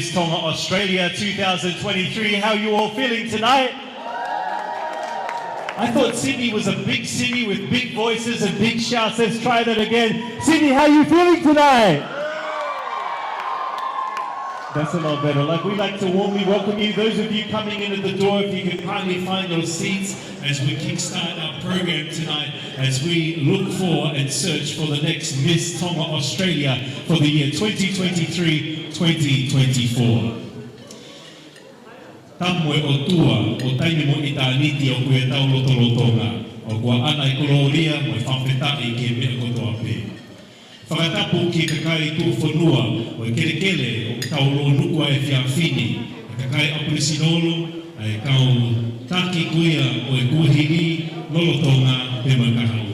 Miss Tonga Australia 2023. How are you all feeling tonight? I thought Sydney was a big city with big voices and big shouts. Let's try that again. Sydney, how are you feeling tonight? That's a lot better. We'd like to warmly welcome you. Those of you coming in at the door, if you can kindly find your seats as we kickstart our program tonight, as we look for and search for the next Miss Tonga Australia for the year 2023-2024. Tamoe o tua, o taimi mo I tāniti o koe tau lotolotonga, o kua ana I koloria mo I whawhetai ke mea kotoa pē. Whakatapu ki kakai tū whanua o e kerekele o tau lo nukua e whiawhini, e kakai apurisinolo, e kau taki kuia o e kuhiri lolotonga pe makahau.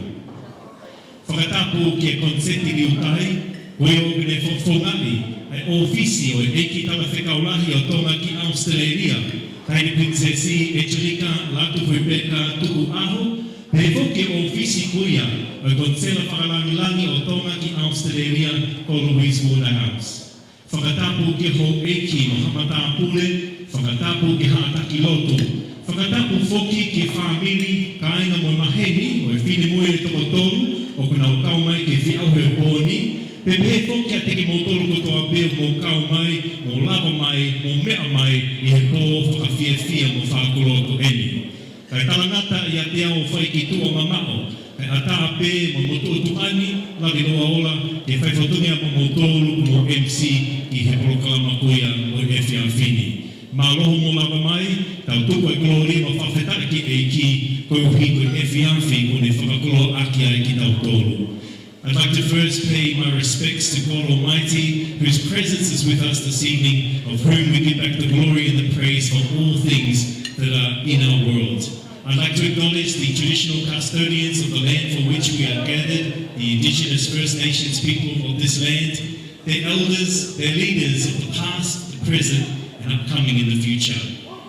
Whakatapu ki e konseti liutai, koe o kene whongani, e ofisi o e eiki tala whekaulahi o Tonga ki Australia, taini prinsesi Angelica Latu tuku aho, He foke o ofisi kuia o konsela whakalangilangi o Tonga ki Australia ko Louise Waterhouse. Whakatapu ke ho eki no hamatapule, whakatapu ke haataki lotu. Whakatapu foki ke whamiri ka ainga mo maheni o e whine moe e toko toru o kuna o kaumai ke whiauhe pōni. Pepe foki a teki mo toru kotoa peo mo kaumai, mo lava mai, mo mea mai I he pō whakawhiawhia mo whakuloto eni. Kai talangata I a te ao whai ki tua mamao, kai ataa pē mo motu ani, lawi roa ola, ke whaiwhatungia mo motoru mo MC I he porokalama kuia o e whiawhini. Mā loho mo lava mai, tau tuku e kolori mo whawhetaki e ki, koe uhi koe e whiawhi o ne whakakolo aki ai ki tau toru. I'd like to first pay my respects to God Almighty, whose presence is with us this evening, of whom we give back the glory and the praise for all things that are in our world. I'd like to acknowledge the traditional custodians of the land for which we are gathered, the Indigenous First Nations people of this land, their elders, their leaders of the past, the present, and upcoming in the future.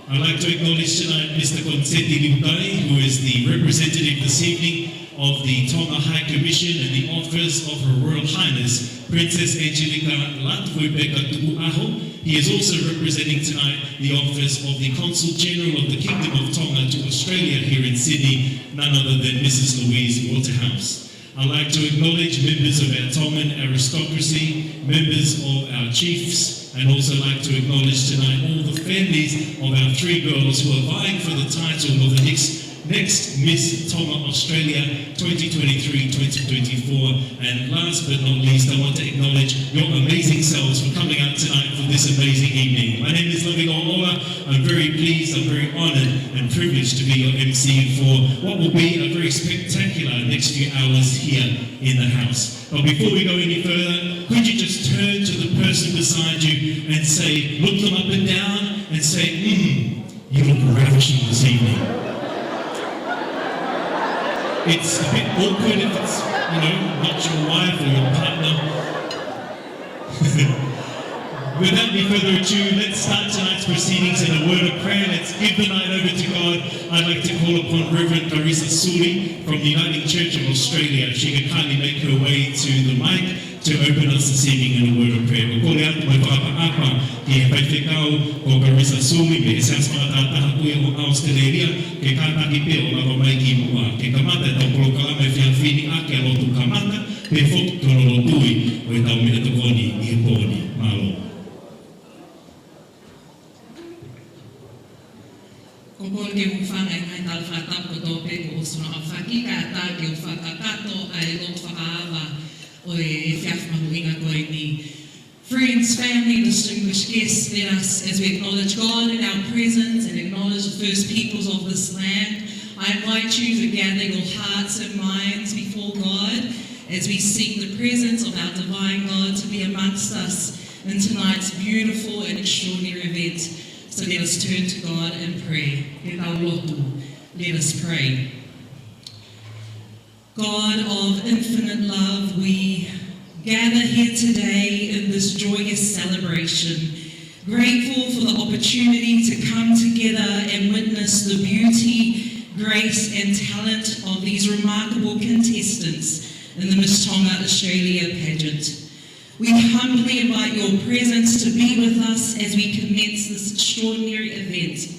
I'd like to acknowledge tonight Mr. Konseti Liutai, who is the representative this evening of the Tonga High Commission and the Office of Her Royal Highness, Princess Angelica Latu tuku aho. He is also representing tonight the Office of the Consul General of the Kingdom of Tonga to Australia here in Sydney, none other than Mrs. Louise Waterhouse. I'd like to acknowledge members of our Tongan aristocracy, members of our chiefs, and also like to acknowledge tonight all the families of our three girls who are vying for the title of the next Miss Tonga Australia 2023-2024. And last but not least, I want to acknowledge your amazing selves for coming out tonight for this amazing evening. My name is Lavigo Ola. I'm very pleased, I'm very honoured and privileged to be your MC for what will be a very spectacular next few hours here in the house. But before we go any further, could you just turn to the person beside you and say, look them up and down and say, you look ravishing this evening. It's a bit awkward if it's, not your wife or your partner. Without any further ado, let's start tonight's proceedings in a word of prayer. Let's give the night over to God. I'd like to call upon Reverend Carissa Suli from the Uniting Church of Australia. If she could kindly make her way to the mic to open us this evening in a word of prayer. Ko kore atu mai whakaapa ki he whaiwhekau o Carissa Suli me esas whakatataha kuia o Australia ke kātaki pe o lava mai ki mua. Ke kamata tau polokalama e whiawhini ake a lotu kamata pe whoku tono tui o e tau mea tokoni I he pōni. Mālo. Kompon ke whawhangai ngai tal whatapu tō pe ko osuna a whakika tā ke o whakatato ai lo whakaawa o e whiawhmahuinga koe ni. Friends, family, distinguished guests, let us, as we acknowledge God in our presence and acknowledge the first peoples of this land, I invite you to gather your hearts and minds before God as we seek the presence of our divine God to be amongst us in tonight's beautiful and extraordinary event. So let us turn to God and pray. Let us pray. God of infinite love, we gather here today in this joyous celebration, grateful for the opportunity to come together and witness the beauty, grace and talent of these remarkable contestants in the Miss Tonga Australia pageant. We humbly invite your presence to be with us as we commence this extraordinary event.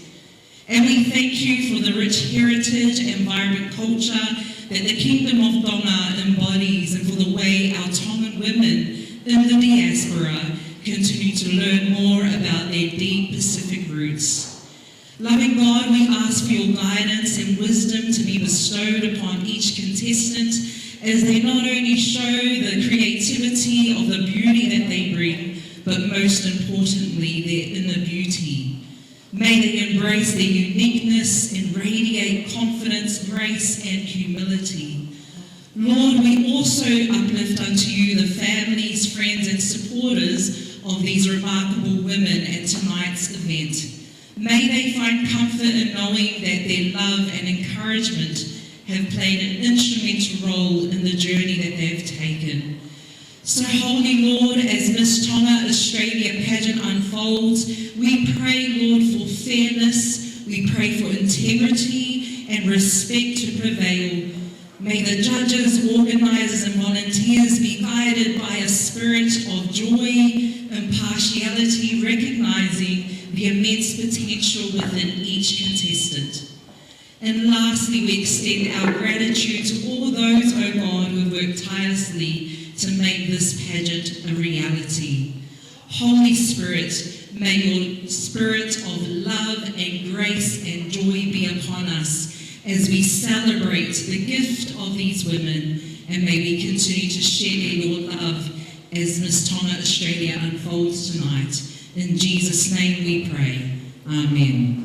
And we thank you for the rich heritage and vibrant culture that the Kingdom of Tonga embodies, and for the way our Tongan women in the diaspora continue to learn more about their deep Pacific roots. Loving God, we ask for your guidance and wisdom to be bestowed upon each contestant as they not only show the creativity of the beauty that they bring, but most importantly, their inner beauty. May they embrace their uniqueness and radiate confidence, grace, and humility. Lord, we also uplift unto you the families, friends, and supporters of these remarkable women at tonight's event. May they find comfort in knowing that their love and encouragement have played an instrumental role in the journey that they've taken. So, Holy Lord, as Miss Tonga Australia pageant unfolds, we pray, Lord, for fairness, we pray for integrity and respect to prevail. May the judges, organisers and volunteers be guided by a spirit of joy, impartiality, recognising the immense potential within each contestant. And lastly, we extend our gratitude to all those, O God, who have worked tirelessly to make this pageant a reality. Holy Spirit, may your spirit of love and grace and joy be upon us as we celebrate the gift of these women, and may we continue to share your love as Miss Tonga Australia unfolds tonight. In Jesus' name we pray. Amen.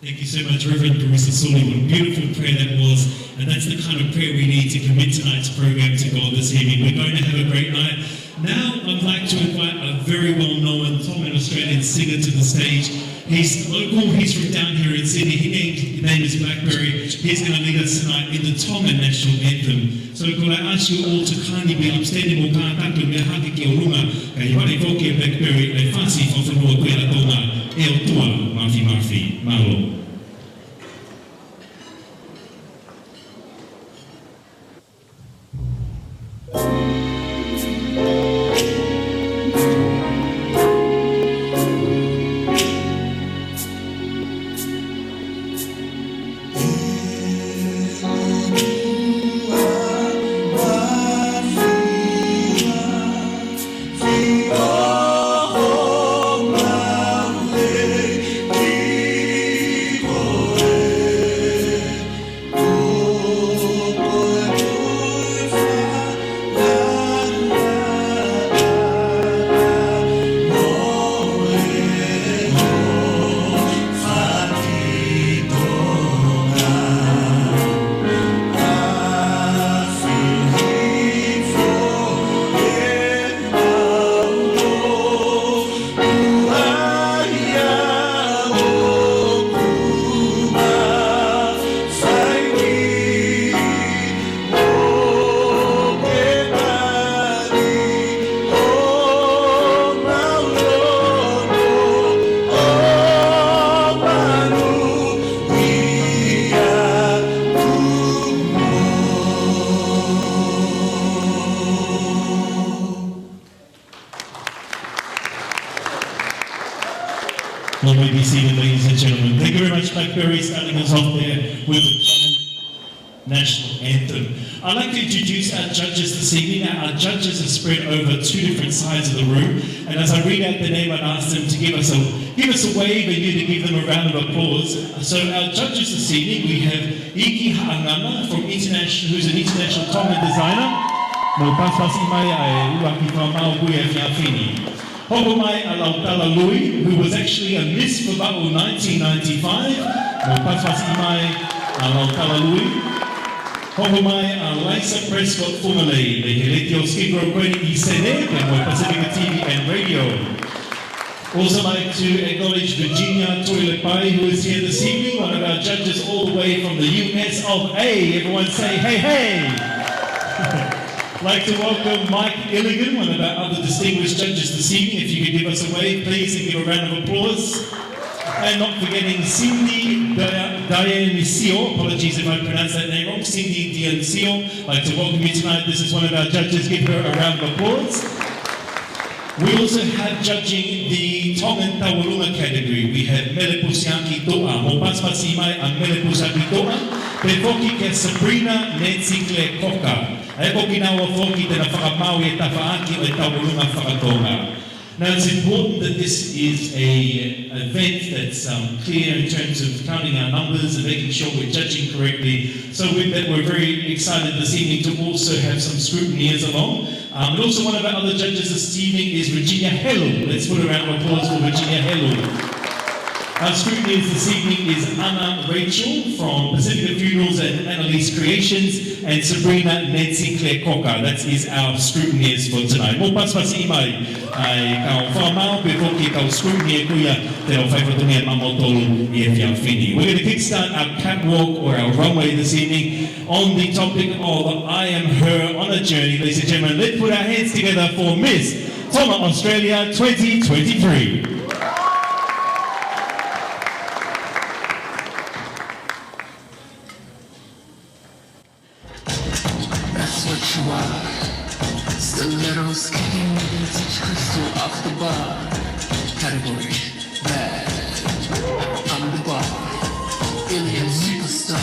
Thank you so much, Reverend Carissa Sully. What a beautiful prayer that was. And that's the kind of prayer we need to commit tonight's program to God this evening. We're going to have a great night. Now, I'd like to invite a very well-known Tongan Australian singer to the stage. He's local, he's from down here in Sydney. His name is Blackberry. He's going to lead us tonight in the Tongan National Anthem. So could I ask you all to kindly be upstanding o kātātou mea hake ki o runga, kai whare koke Blackberry, e whasi whawhanua koe la tonga, e o tua, mawhi, malo. Well, we be seated, ladies and gentlemen. Thank you very much, Blackberry, starting us off there with the Tongan National Anthem. I'd like to introduce our judges this evening. Now, our judges are spread over two different sides of the room, and as I read out the name, I'd ask them to give us a wave and you to give them a round of applause. So our judges this evening, we have Iki Ha'angama, who's an international Tongan designer. Mo pasasi mai ai uaki whamau hui e whiawhini. Hoko mai a Lautala Lui, who was actually a Miss Whabao 1995. Mo pasasi mai a Lautala Lui. Hoko mai a Lisa Prescott Fumalei, the Heletio Skidrow Koeni I Sene, and Mo Pacifica TV and Radio. Also like to acknowledge Virginia Toilepai, who is here this evening, one of our judges all the way from the US of A. Everyone say, hey, hey! I'd like to welcome Mike Illigan, one of our other distinguished judges this evening. If you could give us a wave, please, and give a round of applause. And not forgetting Cindy Dionisio, apologies if I pronounced that name wrong, Cindy Dionisio. I'd like to welcome you tonight. This is one of our judges. Give her a round of applause. We also had judging the Tongan Taurunga category. We had Mele Pusiaki Toa, Mo Paspasi and Mele Pusiaki Toa, Pefoki ke Sabrina Nancy Claire Koka. Ai koki nawa foki te na whakamau e tawaaki o e Taurunga whakatonga. Now it's important that this is an event that's clear in terms of counting our numbers and making sure we're judging correctly. So with that, we're very excited this evening to also have some scrutineers along. And also one of our other judges this evening is Regina Helu. Let's put a round of applause for Regina Helu. Our scrutineers this evening is Anna Rachel from Pacifica Funerals and Annalise Creations and Sabrina Nancy Claire Koka. That is our scrutineers for tonight. Mo paspasi imai ai kau whamau before ki kau scrutineer kuia te o whaifatungia mamotolu i e whiawhini. We're going to kickstart our catwalk or our runway this evening on the topic of I Am Her on a Journey. Ladies and gentlemen, let's put our hands together for Miss Tonga Australia 2023. Stiletto skin, vintage crystal off the bar. Category, bad. I'm the bar. Alien superstar.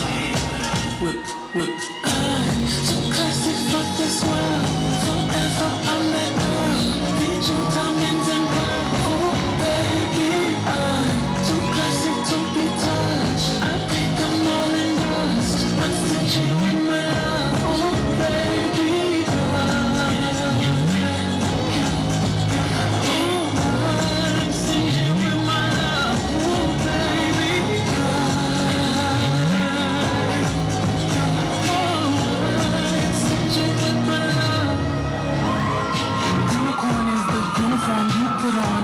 Whip, whip. I'm too classic for this world. Forever I'm that girl. Digital diamonds and pearls. Oh baby, I'm too classic to be touched. I think I'm all in rust. I'm stitching in my love. Oh baby.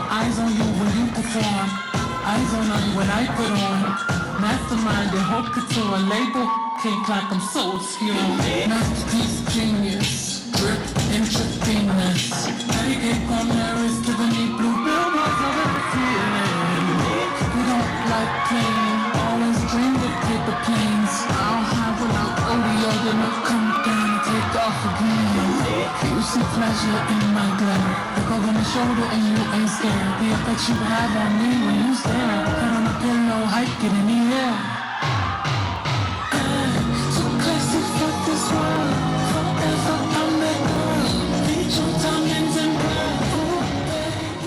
Eyes on you when you perform. Eyes on us when I put on. Mastermind and haute couture. Label cake like I'm so obscure. Masterpiece genius. Grip intravenous. Patty cake on Paris. Tiffany blue billboards of every feeling. We don't like playing. Always dreamed of paper planes. I'll have without audio. Then I'll come down and take off again. You see pleasure in my glare. Look over my shoulder and you ain't scared. The effect you have on me when you stare. Head on a pillow, hike it in the air. I'm too classic for this world. Forever I'm that girl. Digital diamonds and pearls. Oh, baby.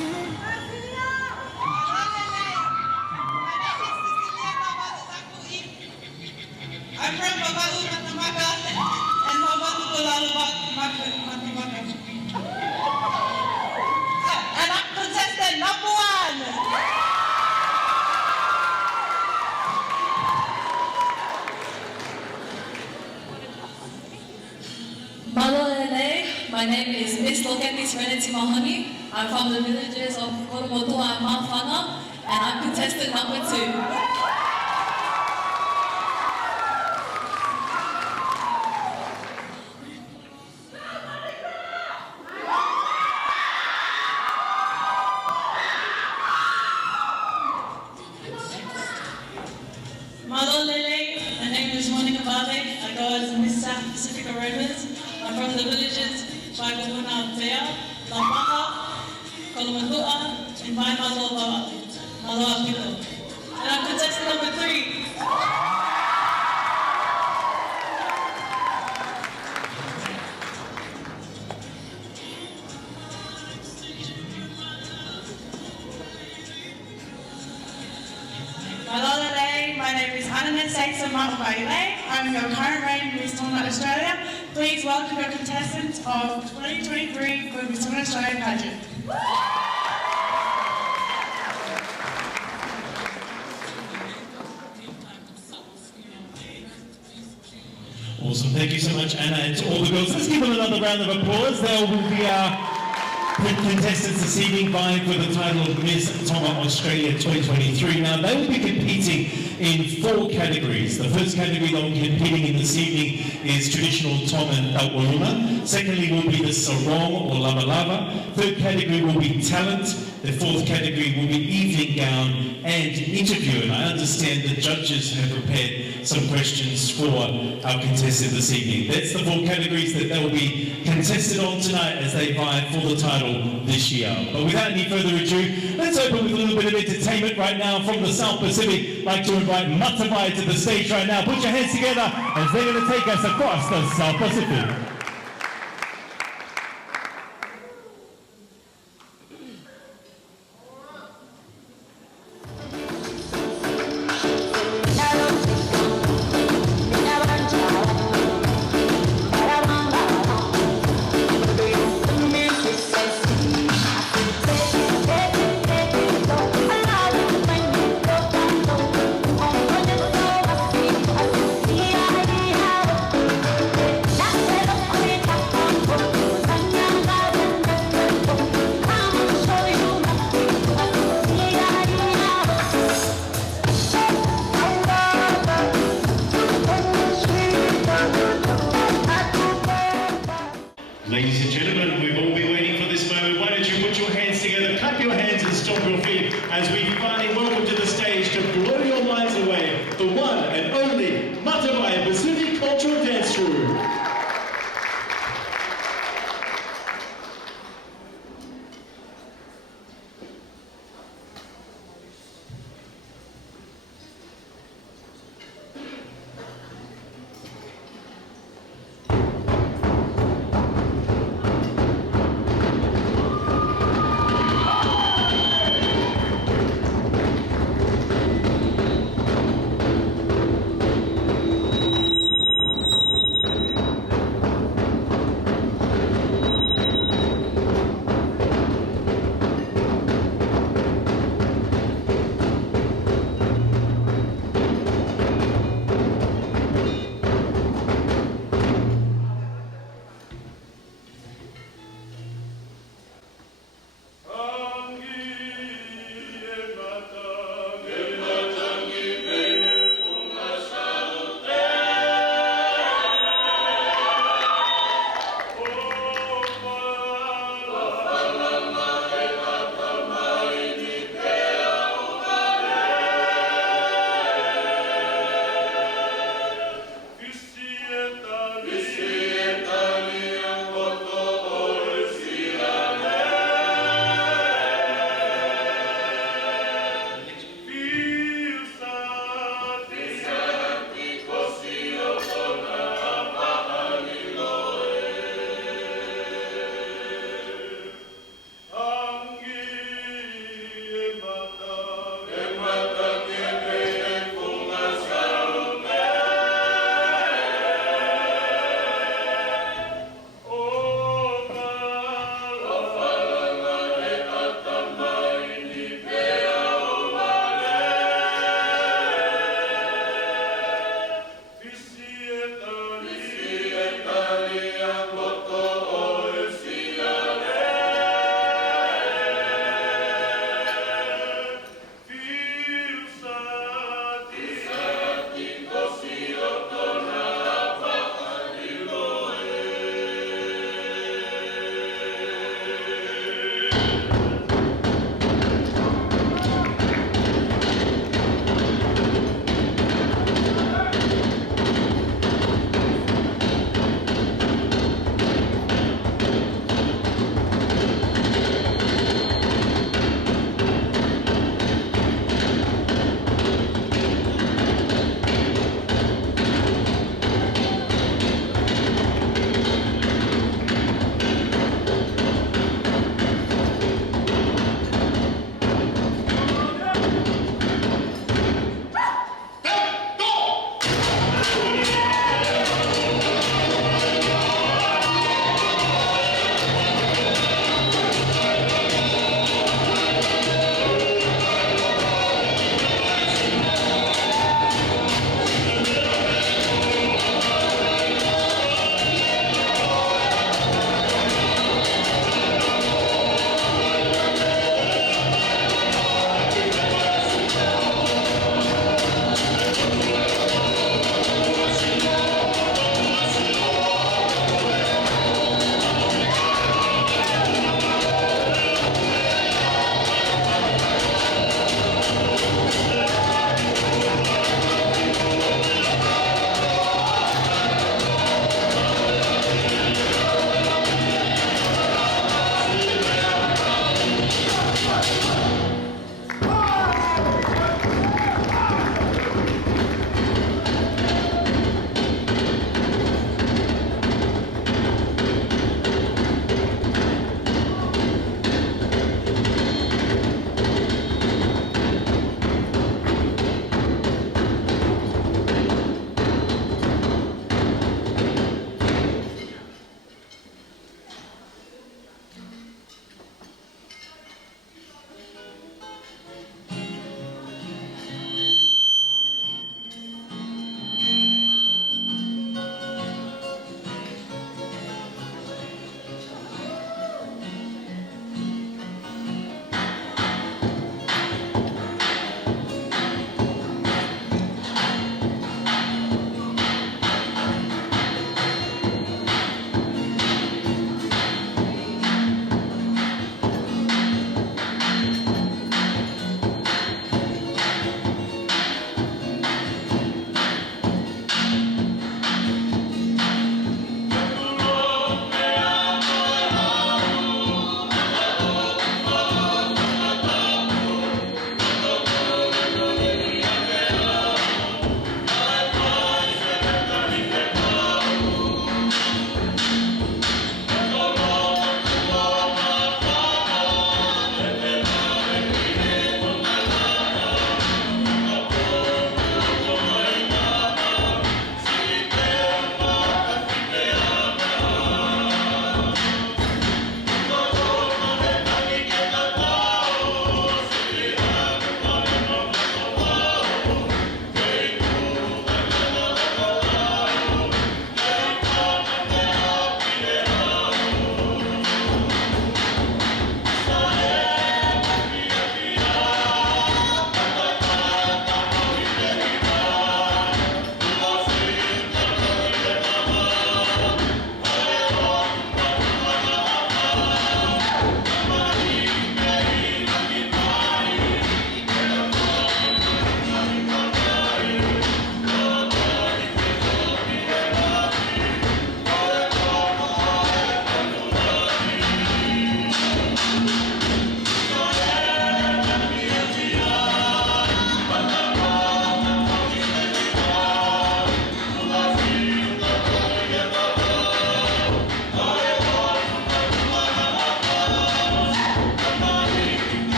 I'm from Babalu Matamaga and Mabatu Kulalubat Matamaga. And I'm contestant number 1. Malolele, my name is Miss Loketi Serenity Mahoney. I'm from the villages of Koromotua and Mount Whanga, and I'm contestant number 2. I'm from the villages Pageant, Lampaha, Kolomantua, and Vai Maloa Pito. And I'm contestant number 3. My name is Anna Saxon Moimoi. I'm your current reigning Miss Tonga Australia. Please welcome your contestants of 2023 for Miss Tonga Australia Pageant. Awesome, thank you so much, Anna, and to all the girls. Let's give them another round of applause. There will be our contestants this evening vying for the title of Miss Tonga Australia 2023. Now, they will be competing in 4 categories. The first category they'll be competing in this evening is traditional Tongan Taurunga. Secondly will be the sarong or lava lava. Third category will be talent. The fourth category will be evening gown and interview, and I understand the judges have prepared some questions for our contestant this evening. That's the four categories that they will be contested on tonight as they vie for the title this year. But without any further ado, let's open with a little bit of entertainment right now from the South Pacific. I'd like to invite Matavai to the stage right now. Put your hands together as they're going to take us across the South Pacific. Ladies and gentlemen, we've all been waiting for this moment. Why don't you put your hands together, clap your hands and stomp your feet as we finally welcome to the stage to blow your minds away, the one and only Matavai Pacific Cultural Dance Troupe.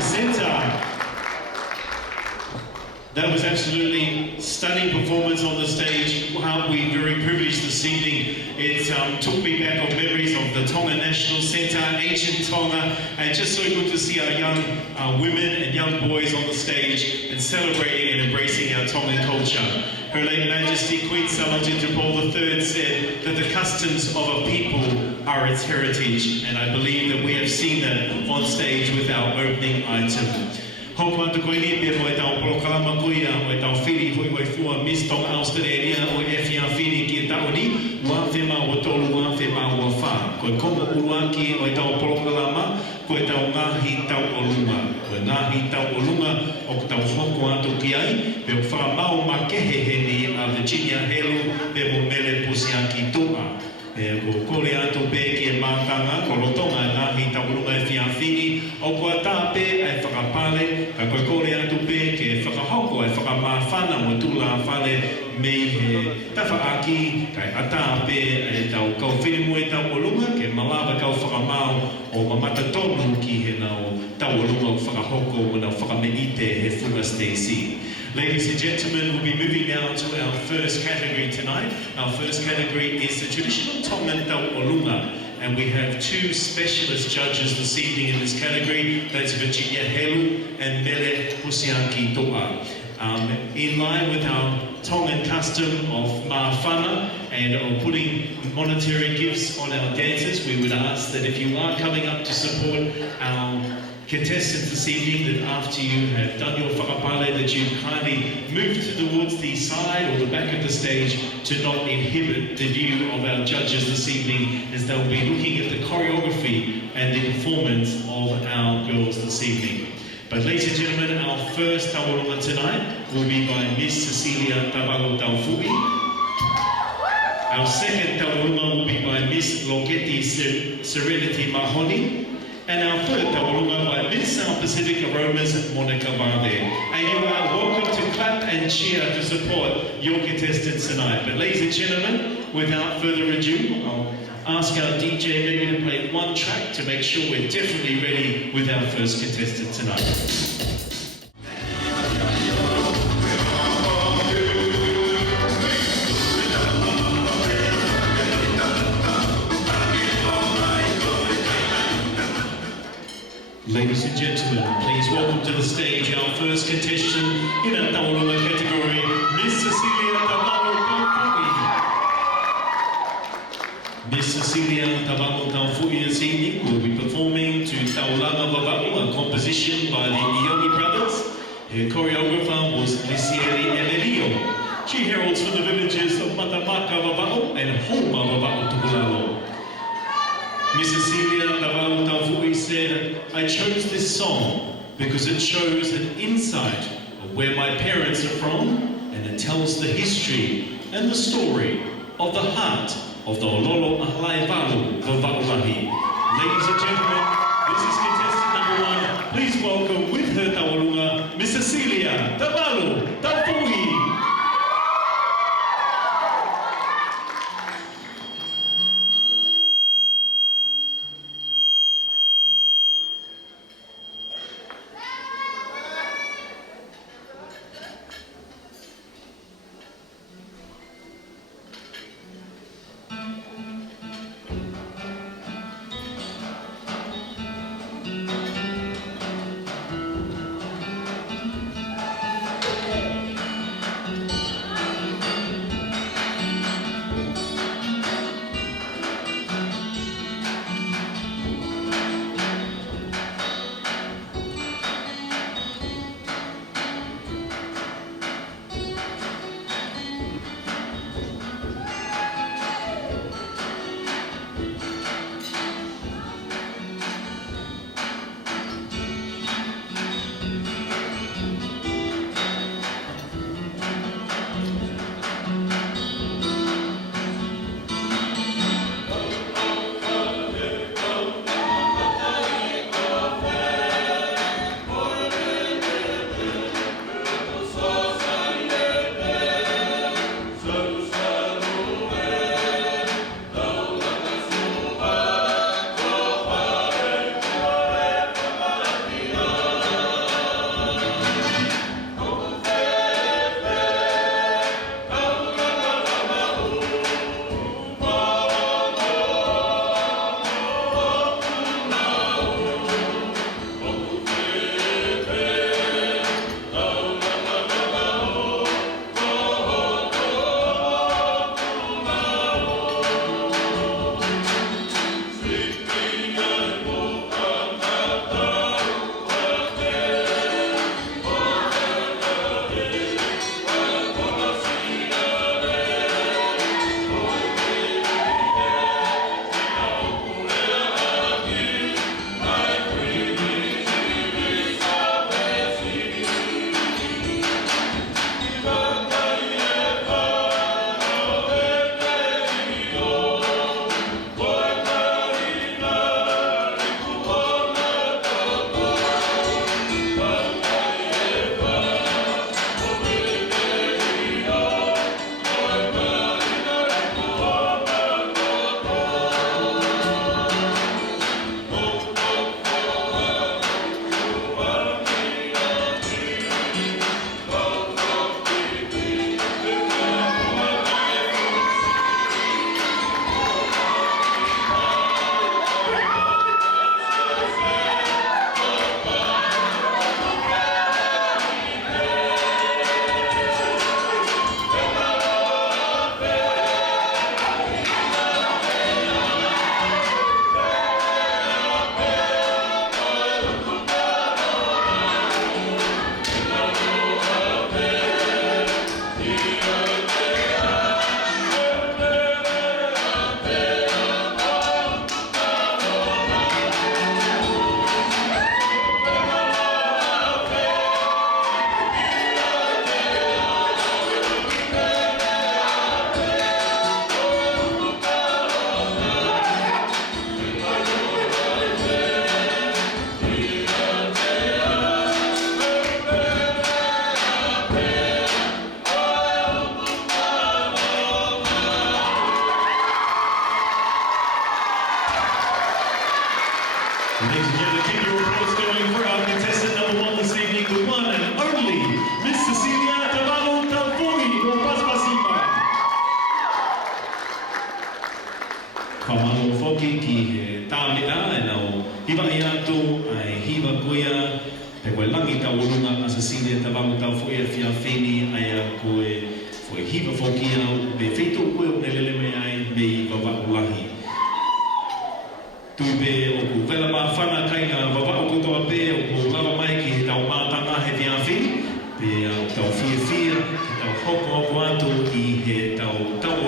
Centre. That was absolutely stunning performance on the stage. Wow, we're very privileged this evening. It took me back on memories of the Tonga National Centre, ancient Tonga, and just so good to see our young women and young boys on the stage and celebrating and embracing our Tongan culture. Her late Majesty Queen Salajinta Paul III said that the customs of a people are its heritage, and I believe that we have seen that on stage with our opening item. Hoko atu koe ni pe mo e tau polokalama kuia o e tau whiri hui oi fua Miss Tonga Australia o e whia whiri ki e tau ni ua whema o tolu ua whema ua wha. Koe konga urua ki o e tau polokalama koe tau ngahi tau o lunga. Koe ngahi tau o lunga o tau hoko atu ki ai pe o whamau ma keheheni a Virginia Helu pe mo mele pusiaki tua. Ko kore atu pe ki e mātanga, ko rotonga e ngahi tau lunga e whiawhini, au kua tā pe e whakapale, ka koe kore atu pe ki e whakahoko e whakamāwhana mo tūla whale mei he tawhaaki, kai ata pe e tau kauwhirimu e tau o lunga, ke malawa kau whakamau o mamata tonu ki he nao tau o lunga o whakahoko o nao whakameite he Funga Stacey. Ladies and gentlemen, we'll be moving now to our first category tonight. Our first category is the traditional Tongan Tau Olunga, and we have two specialist judges this evening in this category. That's Virginia Helu and Mele Pusiaki Toa. In line with our Tongan custom of mawhana and of putting monetary gifts on our dancers, we would ask that if you are coming up to support our contestants this evening, that after you have done your whakapale, that you kindly move towards the side or the back of the stage to not inhibit the view of our judges this evening, as they'll be looking at the choreography and the performance of our girls this evening. But ladies and gentlemen, our first tauranga tonight will be by Miss Cecilia Tavago Taufui. Our second tauranga will be by Miss Loketi Serenity Mahoni. And our third tauranga by Miss South Pacific Aromas, Monica Vade. And you are welcome to clap and cheer to support your contestants tonight. But ladies and gentlemen, without further ado, I'll ask our DJ maybe to play one track to make sure we're definitely ready with our first contestant tonight. Ladies and gentlemen, please welcome to the stage our first contestant in our tauranga category, Miss Cecilia Tavago Taufui. Miss Cecilia Tavago Taufui this evening will be performing to Taulanga Vava'u, a composition by the Iogi brothers. Her choreographer was Lisieri Emelio. She heralds from the villages of Matamaka Vava'u and Homa Vava'u Tukulalo. Miss Cecilia Tavago Taufui said, I chose this song because it shows an insight of where my parents are from, and it tells the history and the story of the heart of the Ololo Ahlaivalu Vava'ulahi. Ladies and gentlemen, this is contestant number one. Please welcome with her tauranga, Miss Cecilia Tavago Taufui. keep your applause going for our contestant number 1 this evening, the one and only Miss Cecilia Tabalu Taufui o Paspasipa. Kamalo foki ki he tāmea e nau hiwa i atu ai hiwa kuia te koe langi tau urunga a Cecilia Tabalu Taufui e whiawheni ai a koe foi hiwa foki au me wheito koe o ne lele me ai me i wawaulahi. Tupe o ku vela mawhana kai ngā wawau kotoa pē o ku lava mai ki he tau mātanga he whiawheni pe au tau whiawhia ki tau hoko o atu i he tau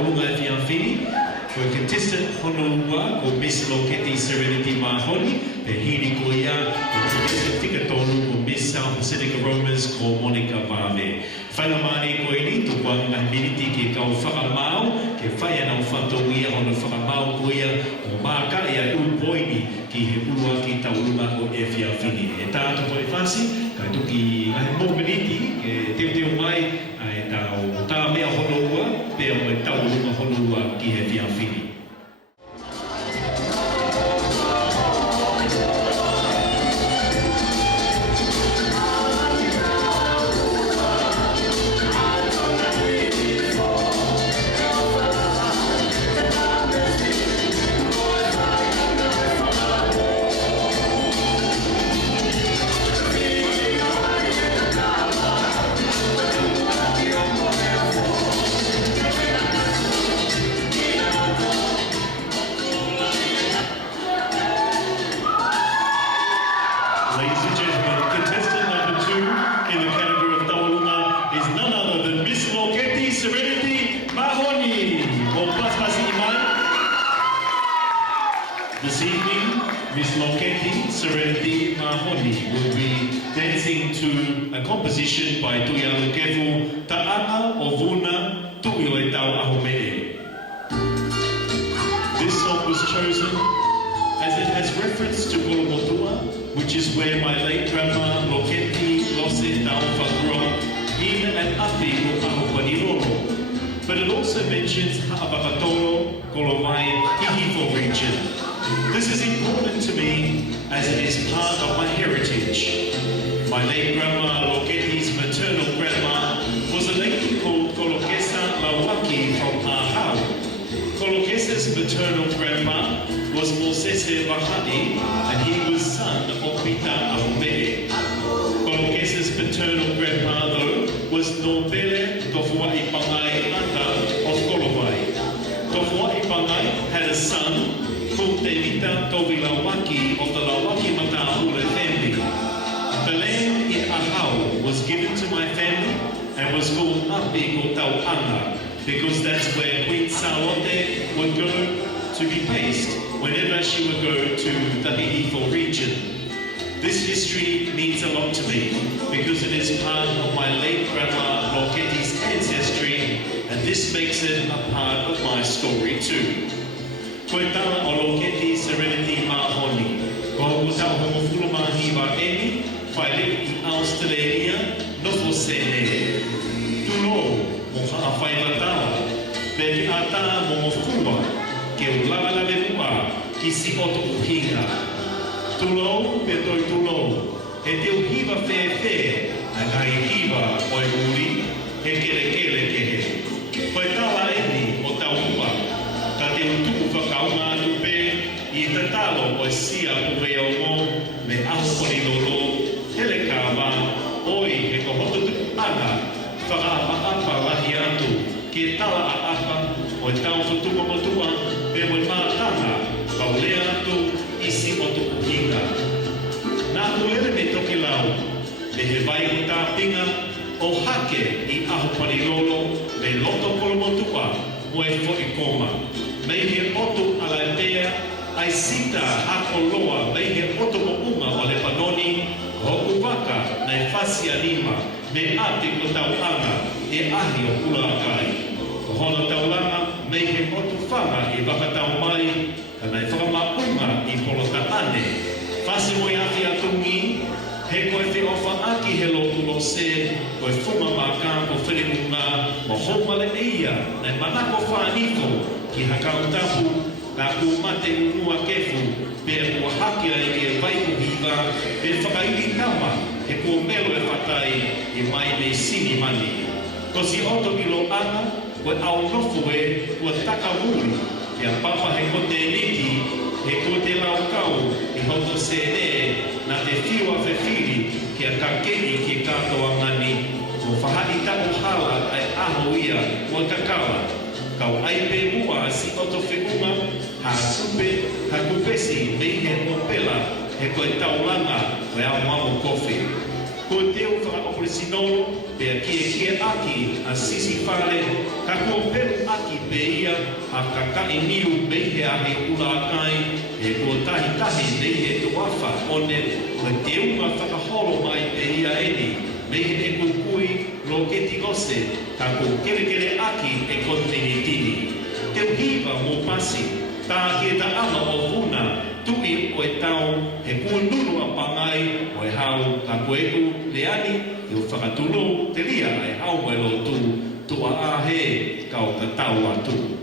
orunga e whiawheni. For contestant Honolua ko Miss Loketi Serenity Mahoni, pe hini ko ia, ko contestant Tikatonu ko Miss South Pacific Aromas ko Monica Vave. Whanamane ko ini, to wang a miniti ke kau whakamau, ke whai anau whantongia o na whakamau ko ia, o maka ia upoini ki he ulua ki tau luma o e whiawhini. E tātu ko e whasi, kai tuki ngahe mō miniti, ke teo mai, ai tau tā mea Honolua, pe o e tau luma Honolua ki he whiawhini. Ladies and gentlemen, contestant number 2 in the category of Taurunga is none other than Miss Loketi Serenity Mahoni of Paspasi Iman. This evening, Miss Loketi Serenity Mahoni will be dancing to a composition by Tuia Lukefu Ta'aka o Vuna Tuio e Tau Ahomee. This song was chosen as it has reference to Kolomotua, which is where my late grandma Loketi Lose Tauwhakura in and Api o Ahupaniroro. But it also mentions Ha'abakatoro, Kolomai, Hihifo region. This is important to me as it is part of my heritage. My late grandma Loketi's maternal grandma was a lady called Kolokesa Lawaki from Ahau. Kolokesa's maternal grandma was Mosese Vahani, and he was son of Pita Ahomee. Kolokesa's paternal grandmother was Nobele Tofua'i Pangai Ata of Kolowai. Tofua'i Pangai had a son called Tevita Tovilawaki of the Lawaki Matahule family. The land in Ahau was given to my family and was called Api Kotauanga, because that's where Queen Saote would go to be based whenever she would go to the Hihifo region. This history means a lot to me because it is part of my late grandma Loketi's ancestry, and this makes it a part of my story too. Koe tala o Loketi Serenity Mahoni, ko kutau homofulo mahiwa eni, whaile I Australia, nofo sene. Tulo, mo haawhaiwa tawa, peke ata mo mofua, ke ulawalawe mua, ki si oto uhinga. Tulo, pe toi tulo, he te uhiwa whewhe, a ngai hiwa o e uri, he kele ke he. Koe tala eni o tau ua, ka te utuku whakaunga atu pe, i te talo o e sia o reo mo, me aho poni lolo, hele kawa, oi he kohoto tuku ana, whakaapa lahi atu, ke tala a apa, o e tau whatuka motua, pe mo mātanga, kaulea atu, isi o tuku hinga. Nā kulere me toki lau, me he vai o tā pinga, o hake i aho parilolo, me loto kolomotua, mo e fo i koma. Me he otu ala tea, ai sita hako loa, me he otu mo unga o le panoni, hoku waka na e whasi anima, me ate ko tau anga, e ahi o kula akai. Ko hono tau langa, me he otu whanga i wakatau mai, kana e whakamaunga i polota ane. Whasi mo i afi atungi, he koe te ofa aki he lotu lo se, koe whunga maka ko wheremunga, mo homale eia, nei manako whaniko, ki hakau tapu, ka ku mate unua kefu, pe ua haki ai ke vai o hiva, pe whakaili tama e ko melo e whatai e mai nei sini mani. Ko si oto milo ana, ko au nofu e ua taka muri, e a papa he ko te niti, he ko te lau kau, i hoto se ne, na te whiua whewhiri, ki a kakeni ki katoa ngani, ko whahani taku hala ai aho ia ua kakawa. Kau aipe ua si oto whenunga, ha kupesi mei he mopela, he koe taulanga o au mamo kofi. Ko teo whakaopore sinolo, pea kia aki a sisi whare, ka kua peru aki pe ia, a kakai niu mei he ahe ula akai, e kua tahi nei he tuafa one, koe te unga whakaholo mai pe ia eni, mei he kukui lo keti ose, ka kua kere aki e kontinitini. Teo hiva mo pasi, tā ke ta ama o una, tui o e tau, he kuunuru a pangai, o e hau ka koeku leani, i o whakatulu te lia e hau mo e lo tu, tua a he, kau ka tau atu.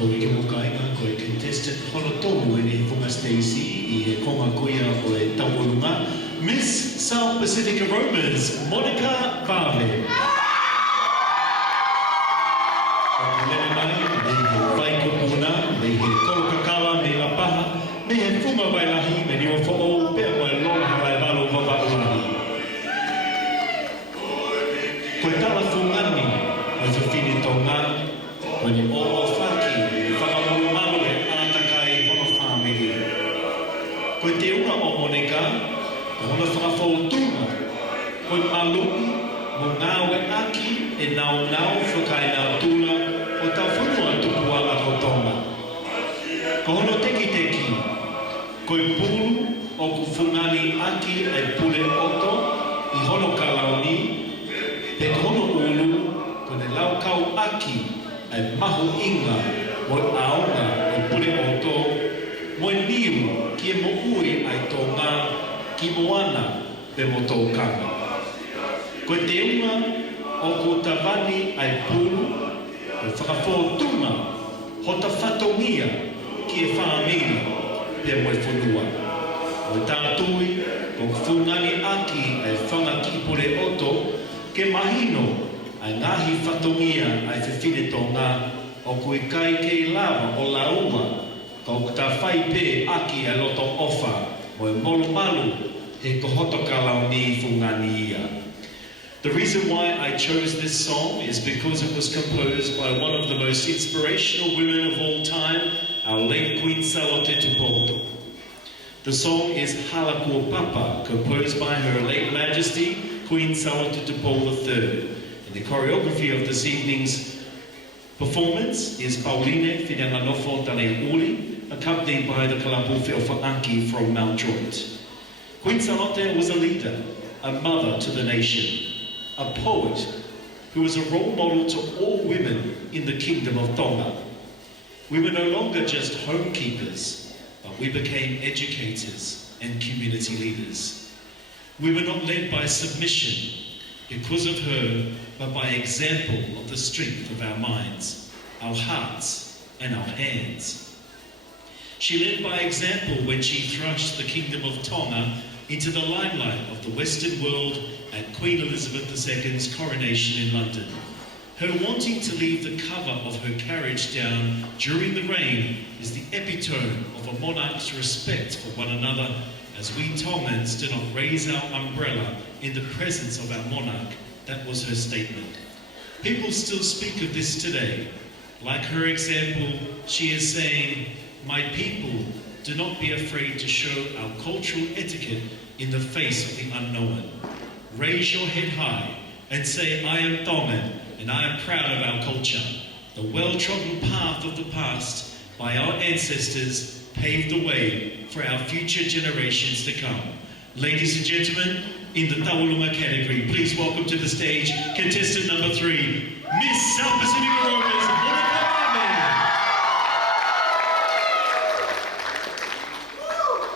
Ko i ke mokainga ko e contestant hono tonu e ne whunga Stacey I he konga kuia o e tauorunga Miss South Pacific Aromas, Monica Vave. O lele mai, me he whai kupuna, me he kokakawa, me la paha, me he whunga wailahi, me ni o whao pēr mo e lona harai walo wapa urahi. Ko e tala whungani, o e whiwhini Tonga, o ni o whaki, e whakamoru malu e ātakai hono whāmiri. Ko te unga o Monica, ko hona whakawhautuna, ko i malumi, mo ngāwe aki e nau whakai nā tūla o tau whanua tupua a ko Tonga. Ko hono teki, ko i pūru o ku whungani aki e pule oto I hono kalauni, pe hono ulu, ko ne laukau aki e mahu inga mo aonga o pule oto, mo niu ki e mo ui ai tō ngā ki moana pe mo tō kanga. Ko te unga o ko tawani ai pūru, o whakawhōtunga, ho ta whatongia ki e whaamiri pe mo e whanua. O tātui, ko whungani aki ai whanga ki pure oto, ke mahino ai ngahi whatongia ai whiwhine tō ngā, o koe kai kei lawa o laua, ka o ta whai pē aki ai loto ofa, o e molo malu, he kohoto kalau ni whungani ia. The reason why I chose this song is because it was composed by one of the most inspirational women of all time, our late Queen Salote Tupoto. The song is Halakua Papa, composed by Her Late Majesty, Queen Salote Tupoto III. And the choreography of this evening's performance is Pauline Whinanganofo Tane Uli, accompanied by the Kalapuwhi of Whaaki from Mount Joint. Queen Salote was a leader, a mother to the nation, a poet who was a role model to all women in the Kingdom of Tonga. We were no longer just homekeepers, but we became educators and community leaders. We were not led by submission because of her, but by example of the strength of our minds, our hearts, and our hands. She led by example when she thrust the Kingdom of Tonga into the limelight of the Western world at Queen Elizabeth II's coronation in London. Her wanting to leave the cover of her carriage down during the reign is the epitome of a monarch's respect for one another, as we Tongans do not raise our umbrella in the presence of our monarch. That was her statement. People still speak of this today. Like her example, she is saying, "My people, do not be afraid to show our cultural etiquette in the face of the unknown. Raise your head high and say, I am Tongan and I am proud of our culture. The well-trodden path of the past by our ancestors paved the way for our future generations to come." Ladies and gentlemen, in the Taulunga category, please welcome to the stage contestant number 3, Miss South Pacific Aromas, Monica Vave. Oh,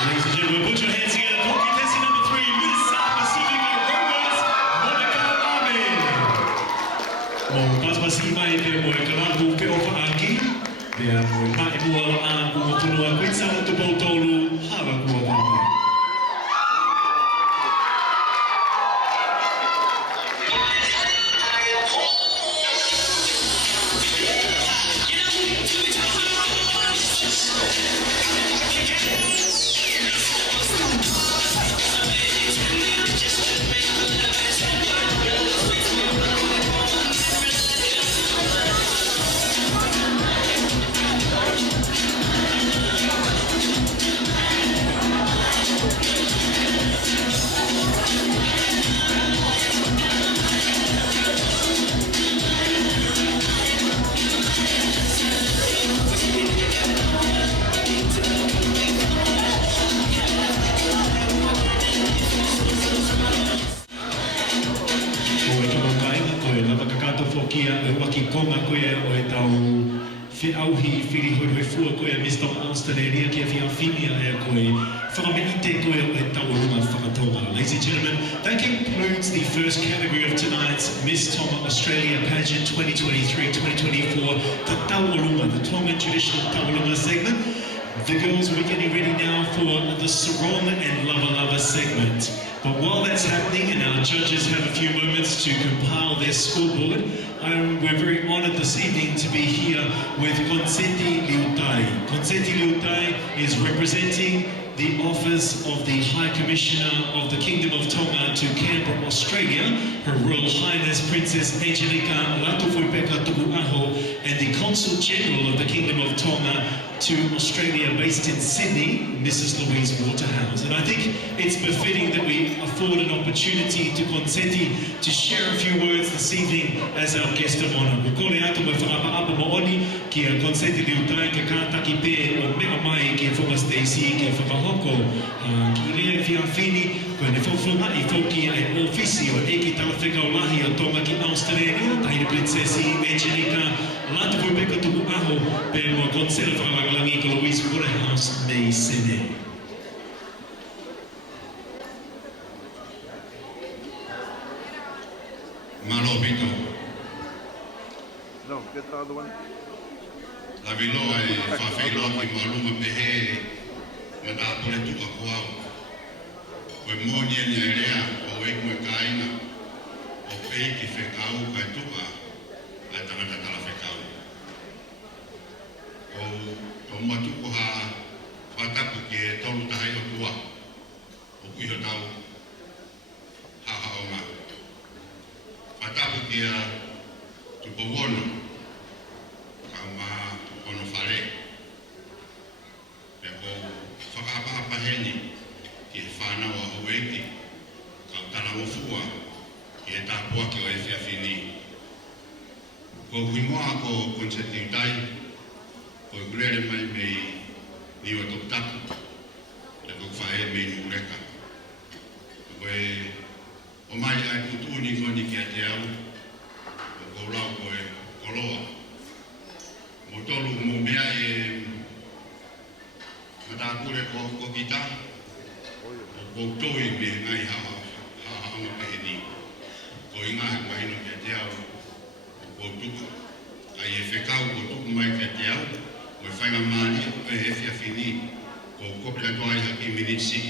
Ladies and gentlemen, put your hands together for contestant number 3, Miss South Pacific Romans, Monica Amen. Mas Maimoi pe mo e kalaku pe ofa aki, pe mo e pae mua a kua tunua kwitsa o te pautolu, hawa kua papa. Whiauhi whiri hoi hoi fua koe Mr. Australia kia whia whinia ea koe whakameite koe o e taurunga whakatonga. Ladies and gentlemen, that concludes the first category of tonight's Miss Tonga Australia Pageant 2023-2024, the taurunga, the Tongan traditional taurunga segment. The girls will be getting ready now for the Sarong and Lava Lava segment. But while that's happening and our judges have a few moments to compile their scoreboard, we're very honoured this evening to be here with Konseti Liutai. Konseti Liutai is representing the office of the High Commissioner of the Kingdom of Tonga to Canberra, Australia, Her Royal Highness Princess Angelica Latu Tukuaho, and the Consul General of the Kingdom of Tonga to Australia, based in Sydney, Mrs. Louise Waterhouse. And I think it's befitting that we afford an opportunity to Konseti to share a few words this evening as our guest of honour. Kore atu me whakaapa mooni ki a Konseti Liutai ke kātaki pē o mea mai ki a Whanga Stacey ki a whakahoko ki rea whiawhini koe ne whawhunga I whauki ai ofisi o eki talawheka o lahi o Tonga ki Australia, tahina Princesi Angelica Latu Tukuaho pe mo Konsela whakalangalangi ko Louise Waterhouse me sene. Malo Vito. No, get the other one. La viloa e whawhailoa ki maluma pehe me nā pule tuka kuau. Koe mōni e nia rea o eiku e kāina o peiki whekau kai tuka ai tangata tala whekau. O matuko ha whatapu ki e tolu tahai o tua o kuiho tau ha o ngā. Whatapu ki a tupo wono ka ma ono whare. Pe ko whakapapa heni ki e whanau a hueki ka utana mofua ki e tāpua ki o e whiawhini. Ko huimoa ko Konseti Liutai ko e kurere mai mei ni o toptapu le ko whae mei nureka. Ko e o mai ai putuni ko ni ki a te au o ko lau ko e koloa. Mo tolu mo mea e matakure ko kita o koutoi me ngai haanga peheni. Ko inga he mahino ki a te au o koutuku. Ai e whekau ko tuku mai ki a te au o e whainga maani o e whiawhini ko kope ato ai haki minitsi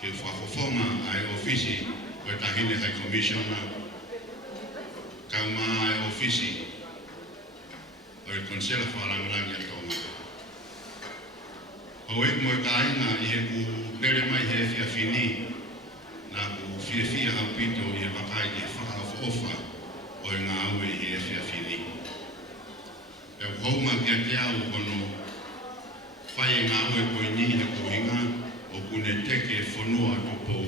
ki whafofonga ai ofisi ko e tahine hai commissioner kauma ai ofisi o e konsela whalangalangi a Tonga. O e mo e kāinga I he ku lere mai he whiawhini nā ku whiawhia hau pito I he wakai ki whakao ofa o ngā aue i e whiawhiri. E houma kia te au kono whai e ngā aue koe ni he kohinga o kune teke whanua tupo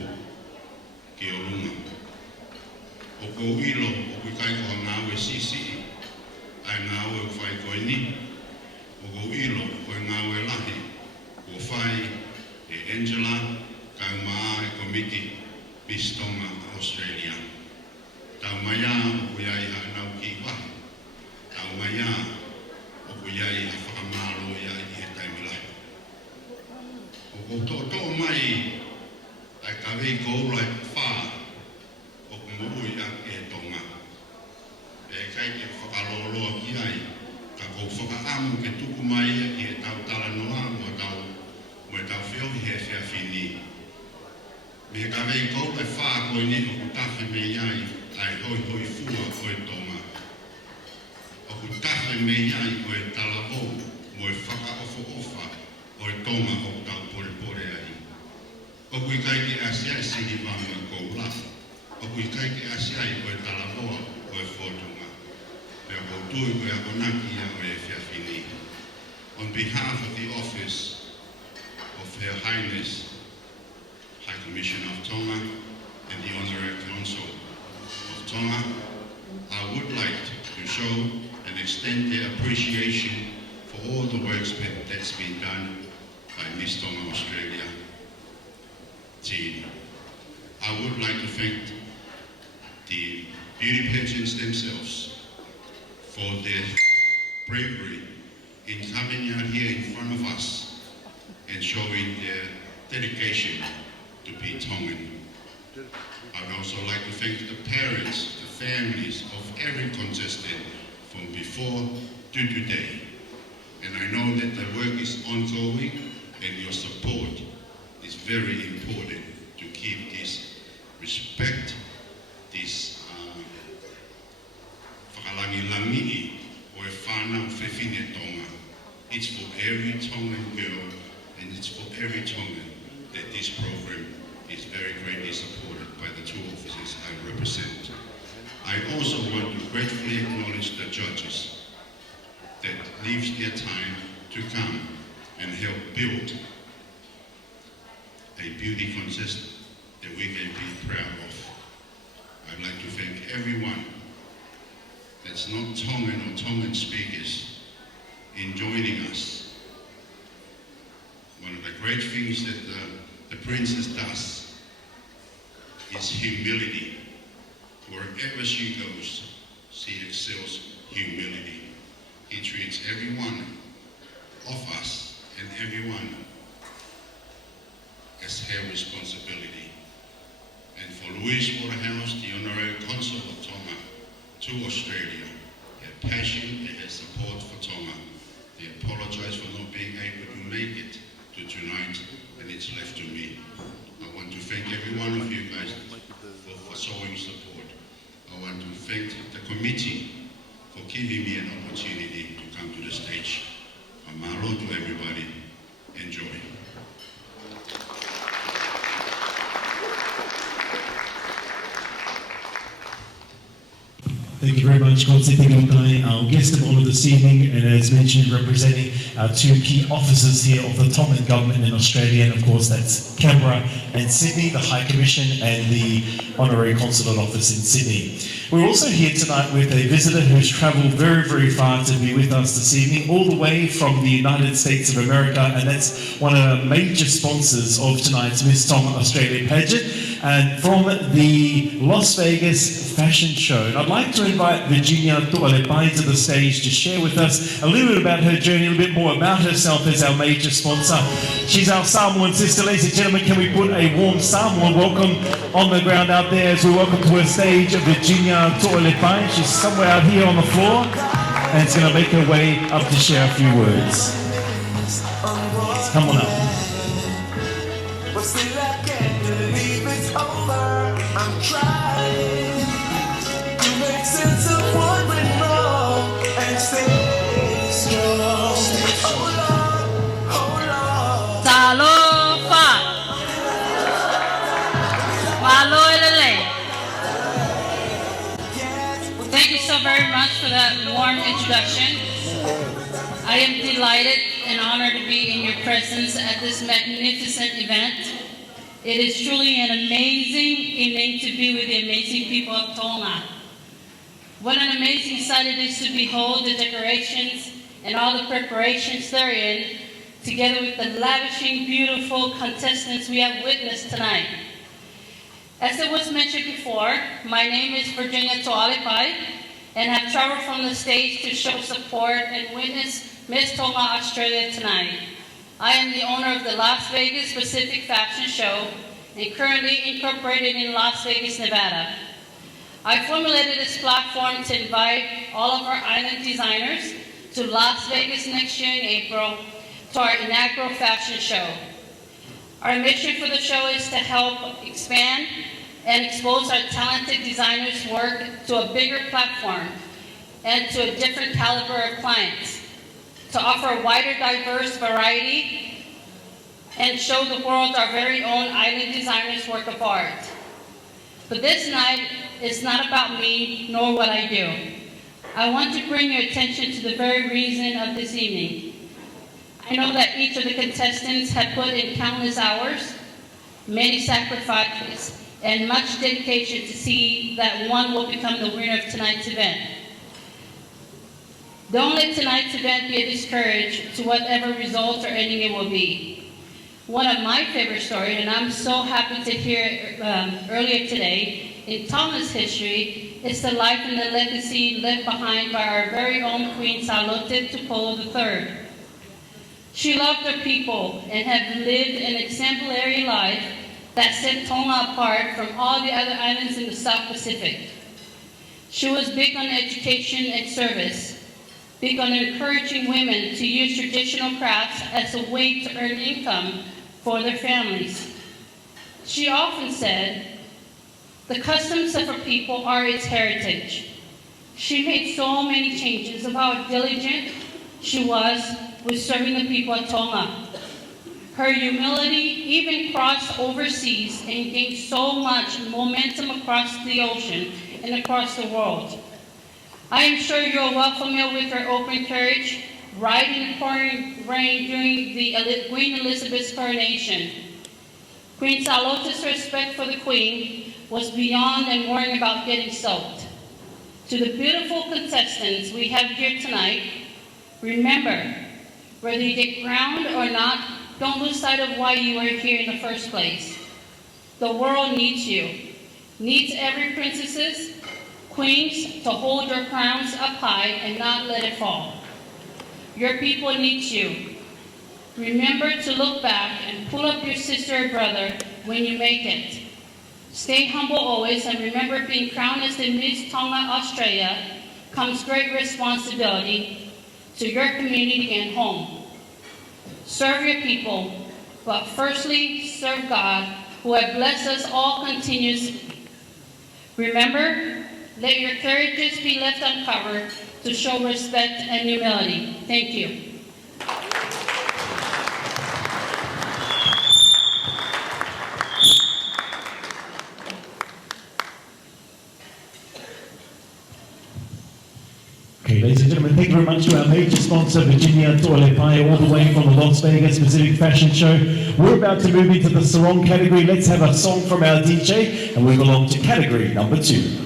ki o runga. O ko ilo o kui kai ko ngā aue sisi ai ngā aue o whai koe ni. O ko ilo o ngā aue lahi o whai e Angela kai maa e komiti Miss Tonga Australia. Tau mai a o kui ai ha nau ki wahi. Tau mai a o kui ai ha whakamaro i ai i he taimilai. O ko tō mai ai ka wei ko ura e whā o ku mui a e Tonga. E kai ke whakaloloa ki ai, ka kou whakaamu ke tuku mai i e tau tala noa mo tau whiohi he whiawhini. Me ka wei ko ura e whā koe ni o ku tawhi me iai ai hoi hoi fua o e Tonga. O ku tawhi me iai o e talavo mo e whakaofo ofa o e Tonga o tau pore pore ai. O kui kai ke asiai sini wāmu e kou la. O kui kai ke asiai o e talavoa o e whotunga. Me o kou tui koe a konaki a o e whiawhini. On behalf of the office of Her Highness High Commissioner of Tonga and the Honorary Consul of Tonga, I would like to show and extend their appreciation for all the work that's been done by Miss Tonga Australia team. I would like to thank the beauty pageants themselves for their bravery in coming out here in front of us and showing their dedication to be Tongan. I'd also like to thank the parents, the families of every contestant from before to today. And I know that the work is ongoing and your support is very important to keep this respect, this whakalangi-langi o e whānau whewhine Tonga. It's for every Tongan girl and it's for every Tongan that this program is very greatly supported by the two officers I represent. I also want to gratefully acknowledge the judges that leave their time to come and help build a beauty contest that we can be proud of. I'd like to thank everyone that's not Tongan or Tongan speakers in joining us. One of the great things that the princess does is humility. Wherever she goes, she excels humility. He treats every one of us and everyone as her responsibility. And for Louise Waterhouse, the Honorary Consul of Tonga to Australia, her passion and her support for Tonga. They apologize for not being able to make it to tonight, and it's left to me. I want to thank every one of you guys for showing support. I want to thank the committee for giving me an opportunity to come to the stage. Mahalo to everybody. Enjoy. Thank you very much, Konseti, our guest of honour this evening, and as mentioned, representing our two key officers here of the Tongan government in Australia, and of course that's Canberra and Sydney, the High Commission and the Honorary Consulate Office in Sydney. We're also here tonight with a visitor who's travelled very, very far to be with us this evening, all the way from the United States of America, and that's one of the major sponsors of tonight's Miss Tonga Australia pageant, and from the Las Vegas fashion show. And I'd like to invite Virginia Tualepai to the stage to share with us a little bit about her journey, a little bit more about herself as our major sponsor. She's our Samoan sister. Ladies and gentlemen, can we put a warm Samoan welcome on the ground out there as we welcome to her stage Virginia Tualepai. She's somewhere out here on the floor and it's going to make her way up to share a few words. Come on up. I'm trying to make sense of what went wrong and stay strong. Hold on. Talofa. Maloelele. that warm introduction. I am delighted and honored to be in your presence at this magnificent event. It is truly an amazing evening to be with the amazing people of Tonga. What an amazing sight it is to behold the decorations and all the preparations therein, together with the lavishing, beautiful contestants we have witnessed tonight. As it was mentioned before, my name is Virginia Toalepai, and have traveled from the States to show support and witness Miss Tonga Australia tonight. I am the owner of the Las Vegas Pacific Fashion Show and currently incorporated in Las Vegas, Nevada. I formulated this platform to invite all of our island designers to Las Vegas next year in April to our inaugural fashion show. Our mission for the show is to help expand and expose our talented designers' work to a bigger platform and to a different caliber of clients, to offer a wider, diverse variety and show the world our very own island designers' work of art. But this night is not about me nor what I do. I want to bring your attention to the very reason of this evening. I know that each of the contestants had put in countless hours, many sacrifices, and much dedication to see that one will become the winner of tonight's event. Don't let tonight's event be a discourage to whatever result or ending it will be. One of my favorite stories, and I'm so happy to hear it earlier today, in Tonga's history, is the life and the legacy left behind by our very own Queen Salute Tupolo III. She loved her people and had lived an exemplary life that set Tonga apart from all the other islands in the South Pacific. She was big on education and service, big on encouraging women to use traditional crafts as a way to earn income for their families. She often said, "The customs of her people are its heritage." She made so many changes of how diligent she was with serving the people of Tonga. Her humility even crossed overseas and gained so much momentum across the ocean and across the world. I am sure you are well familiar with her open carriage ride in the pouring rain during the Queen Elizabeth's coronation. Queen Salute's respect for the Queen was beyond and worrying about getting soaked. To the beautiful contestants we have here tonight, remember, whether you get crowned or not, don't lose sight of why you are here in the first place. The world needs you, needs every princesses, queens to hold your crowns up high and not let it fall. Your people need you. Remember to look back and pull up your sister or brother when you make it. Stay humble always, and remember, being crowned as the Miss Tonga Australia comes great responsibility to your community and home. Serve your people, but firstly serve God, who has blessed us all continuously. Remember, let your carriages be left uncovered to show respect and humility. Thank you. Okay, ladies and gentlemen, thank you very much to our major sponsor, Virginia Toalepai, all the way from the Las Vegas Pacific Fashion Show. We're about to move into the sarong category. Let's have a song from our DJ, and we belong to category number 2.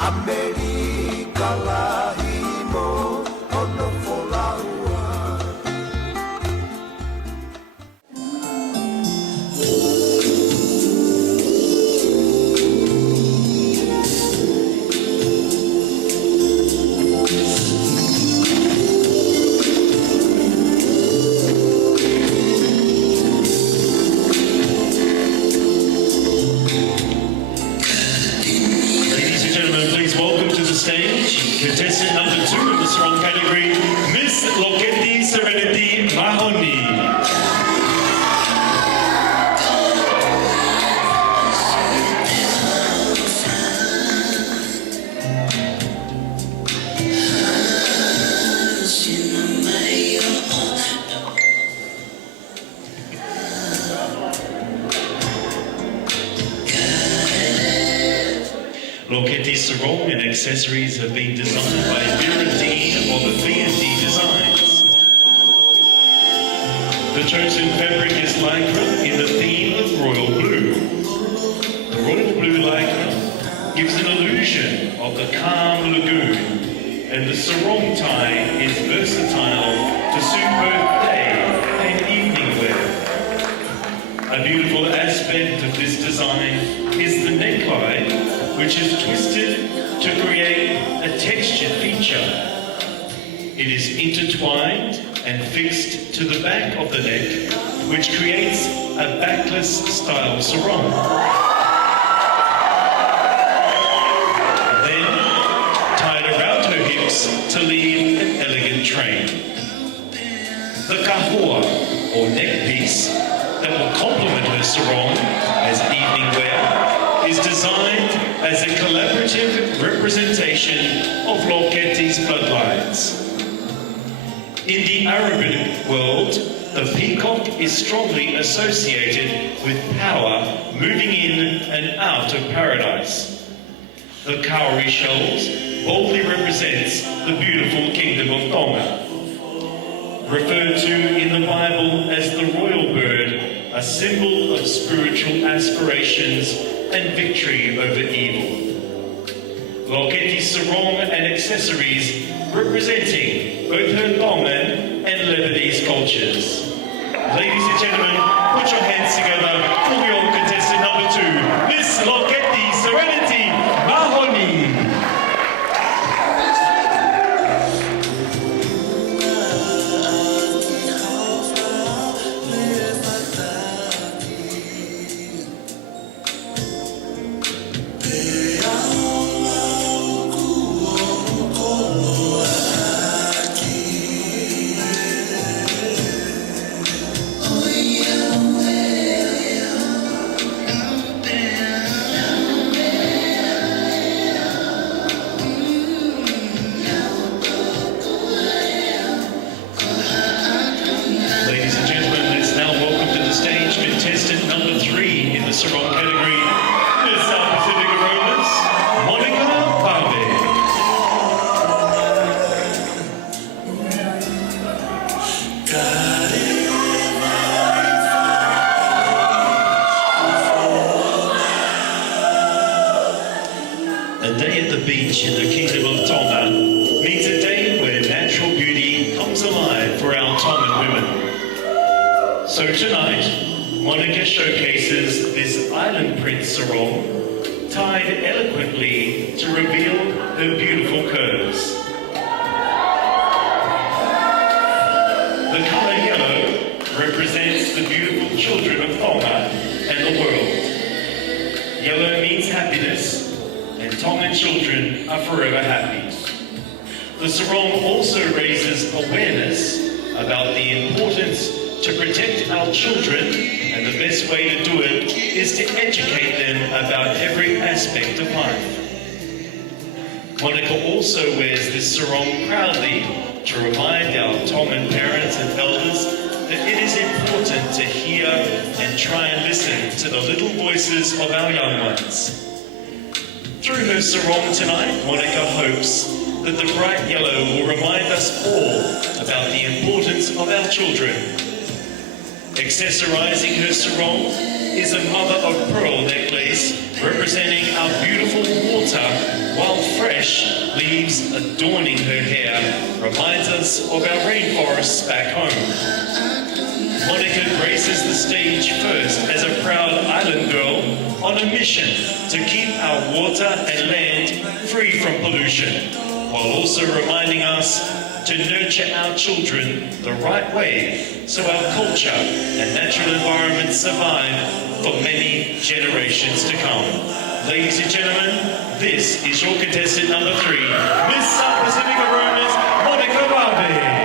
America lahi Moimoi, ono folaua. Ladies and gentlemen, please welcome to the stage contestant number 2 in the Sarong category, Miss Loketi Serenity Mahoni. Loketi's sarong and accessories have been designed by Vera Dean of V&D Designs. The chosen fabric is lycra in the theme of royal blue. The royal blue lycra gives an illusion of the calm lagoon, and the sarong tie is versatile to suit both day and evening wear. A beautiful aspect of this design is the neckline, which is twisted to create a textured feature. It is intertwined and fixed to the back of the neck, which creates a backless style sarong. Then tied around her hips to leave an elegant train. The kahua, or neck piece, that will complement her sarong as evening wear, is designed as a collaborative representation of Loketi's bloodlines. In the Arabic world, the peacock is strongly associated with power moving in and out of paradise. The cowrie shells boldly represents the beautiful kingdom of Tonga. Referred to in the Bible as the royal bird, a symbol of spiritual aspirations and victory over evil. Loketi's sarong and accessories representing both her Tongan and Lebanese cultures. Ladies and gentlemen, put your hands together for your contestant number 2, Miss Loketi Serenity Mahoni. Contestant number 3 in the sarong category, Miss South Pacific Aromas, Monica Paula. A day at the beach in the Kingdom of Tonga means a day where natural beauty comes alive for our Tongan women. So tonight, Monica showcases this island print sarong, tied eloquently to reveal her beautiful curves. The colour yellow represents the beautiful children of Tonga and the world. Yellow means happiness, and Tongan children are forever happy. The sarong also raises awareness about the importance to protect our children, and the best way to do it is to educate them about every aspect of life. Monica also wears this sarong proudly to remind our Tongan parents and elders that it is important to hear and try and listen to the little voices of our young ones. Through her sarong tonight, Monica hopes that the bright yellow will remind us all about the importance of our children. Accessorizing her sarong is a mother-of-pearl necklace representing our beautiful water, while fresh, leaves leaves adorning her hair reminds us of our rainforests back home. Monica graces the stage first as a proud island girl on a mission to keep our water and land free from pollution, while also reminding us to nurture our children the right way so our culture and natural environment survive for many generations to come. Ladies and gentlemen, this is your contestant number 3, Miss South Pacific Aromas, Monica Barbie.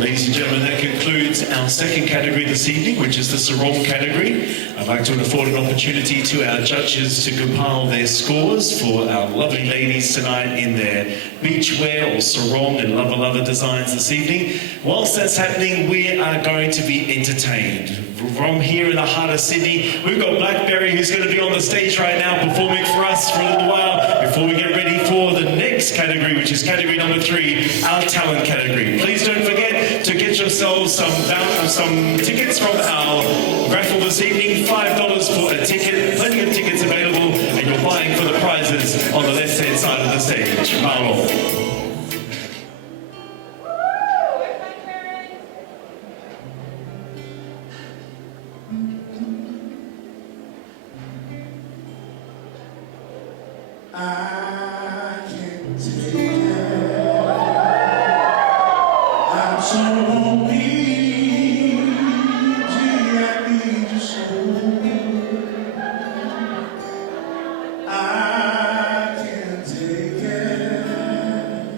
Ladies and gentlemen, that concludes our second category this evening, which is the sarong category. I'd like to afford an opportunity to our judges to compile their scores for our lovely ladies tonight in their beachwear or sarong and lover designs this evening. Whilst that's happening, we are going to be entertained. From here in the heart of Sydney, we've got Blackberry, who's going to be on the stage right now performing for us for a little while before we get ready for the next category, which is category number 3, our talent category. Please don't forget to get yourselves some tickets from our raffle this evening. $5 for a ticket, plenty of tickets available, and you're buying for the prizes on the left-hand side of the stage. Paula. I can't take it. I'm so lonely. Gee, I need you so. I can't take it.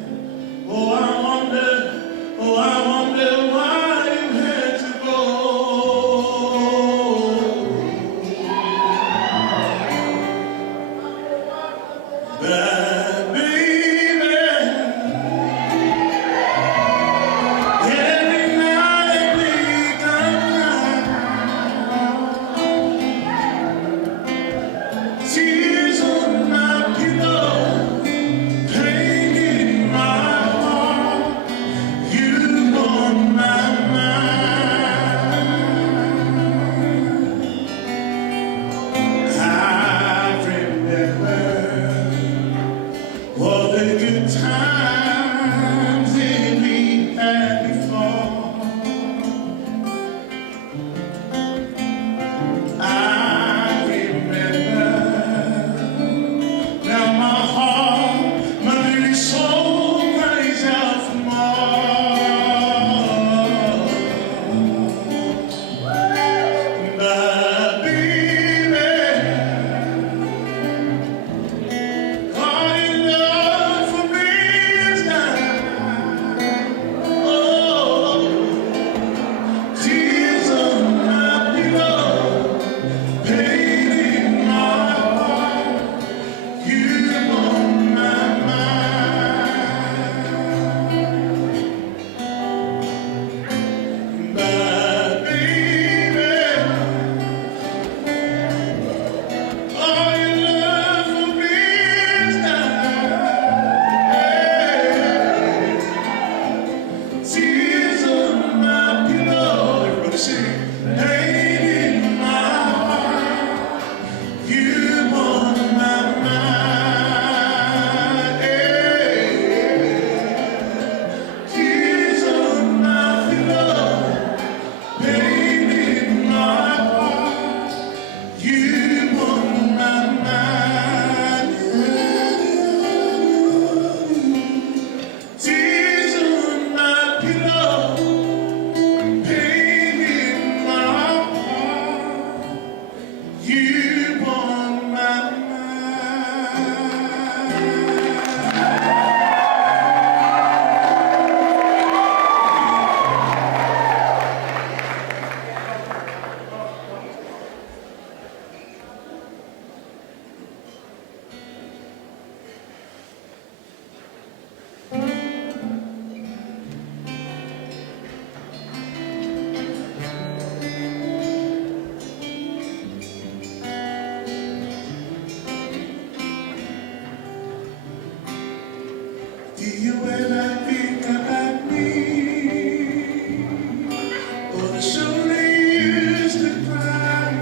surely used to cry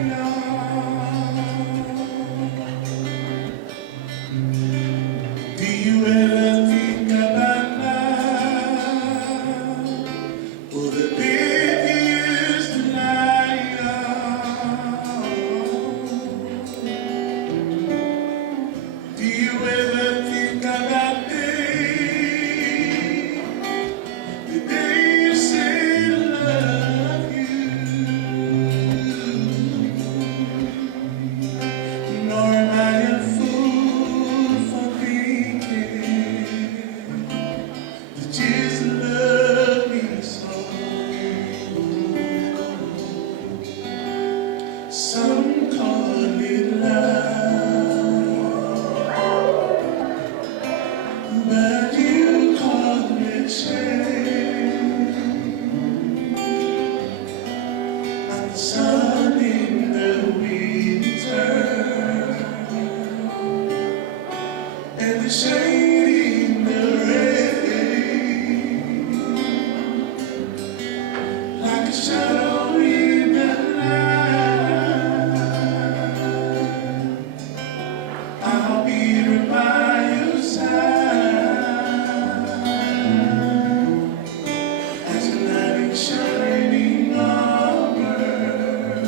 Do you ever think about now? Or the bed you used to lie on? Do you ever think about the day you said I love you? Nor am I a fool for thinking that you used to love me so. Some call it love, but you call it shame. I'm the sun in the winter and the shade in the rain, like a shadow in the night. I'll be right by your side as a knight in shining armor.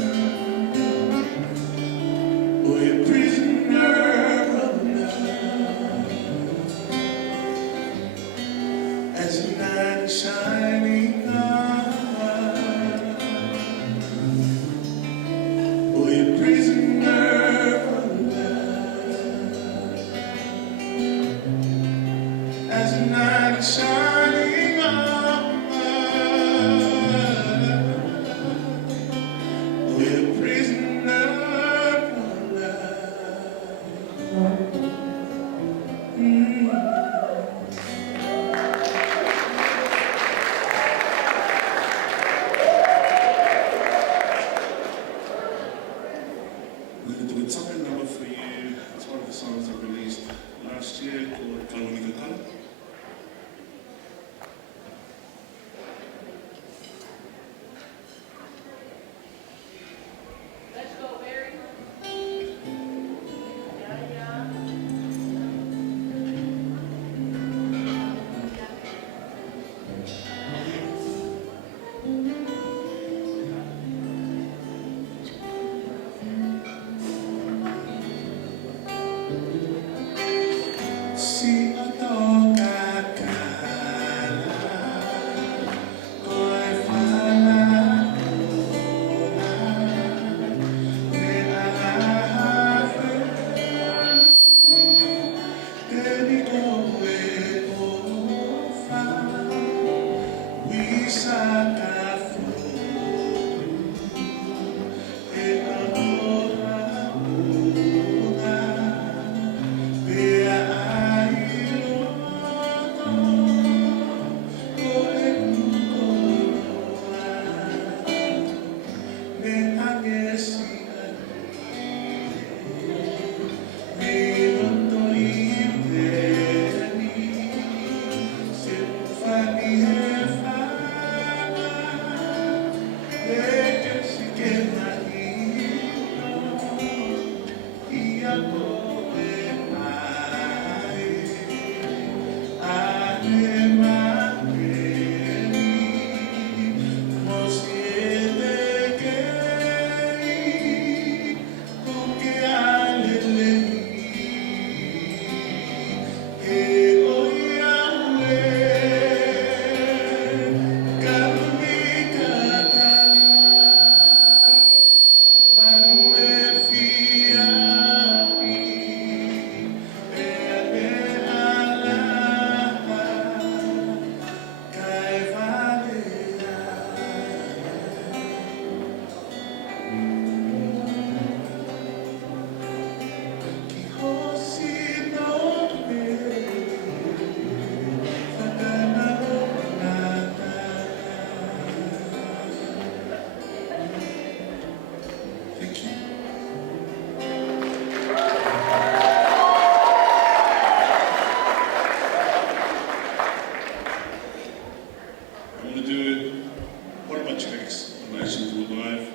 information to alive.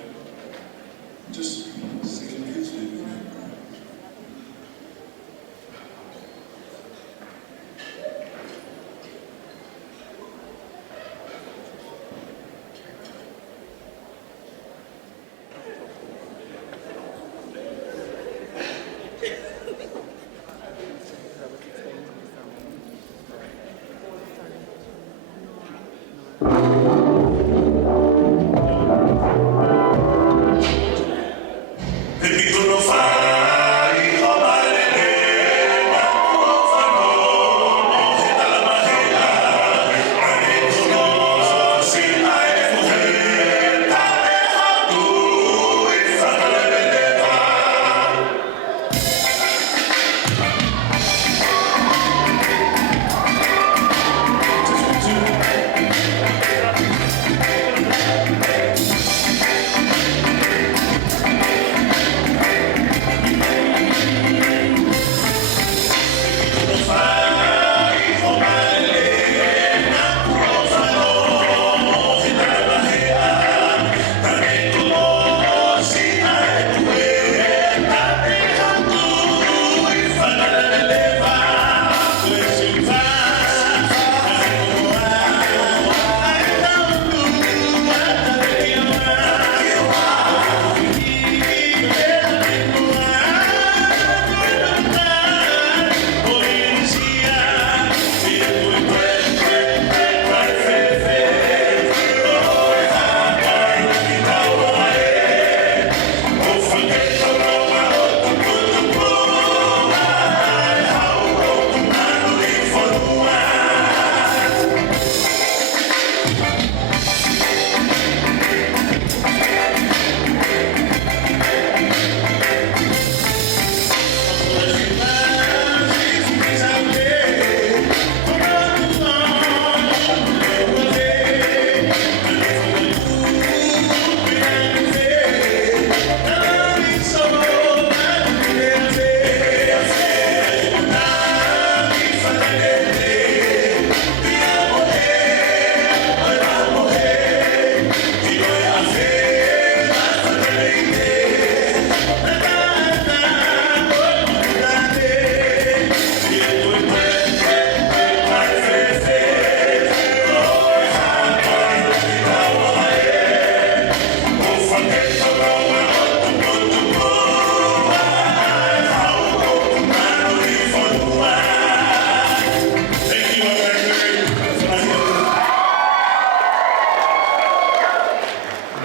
Just seeking kids to live with me.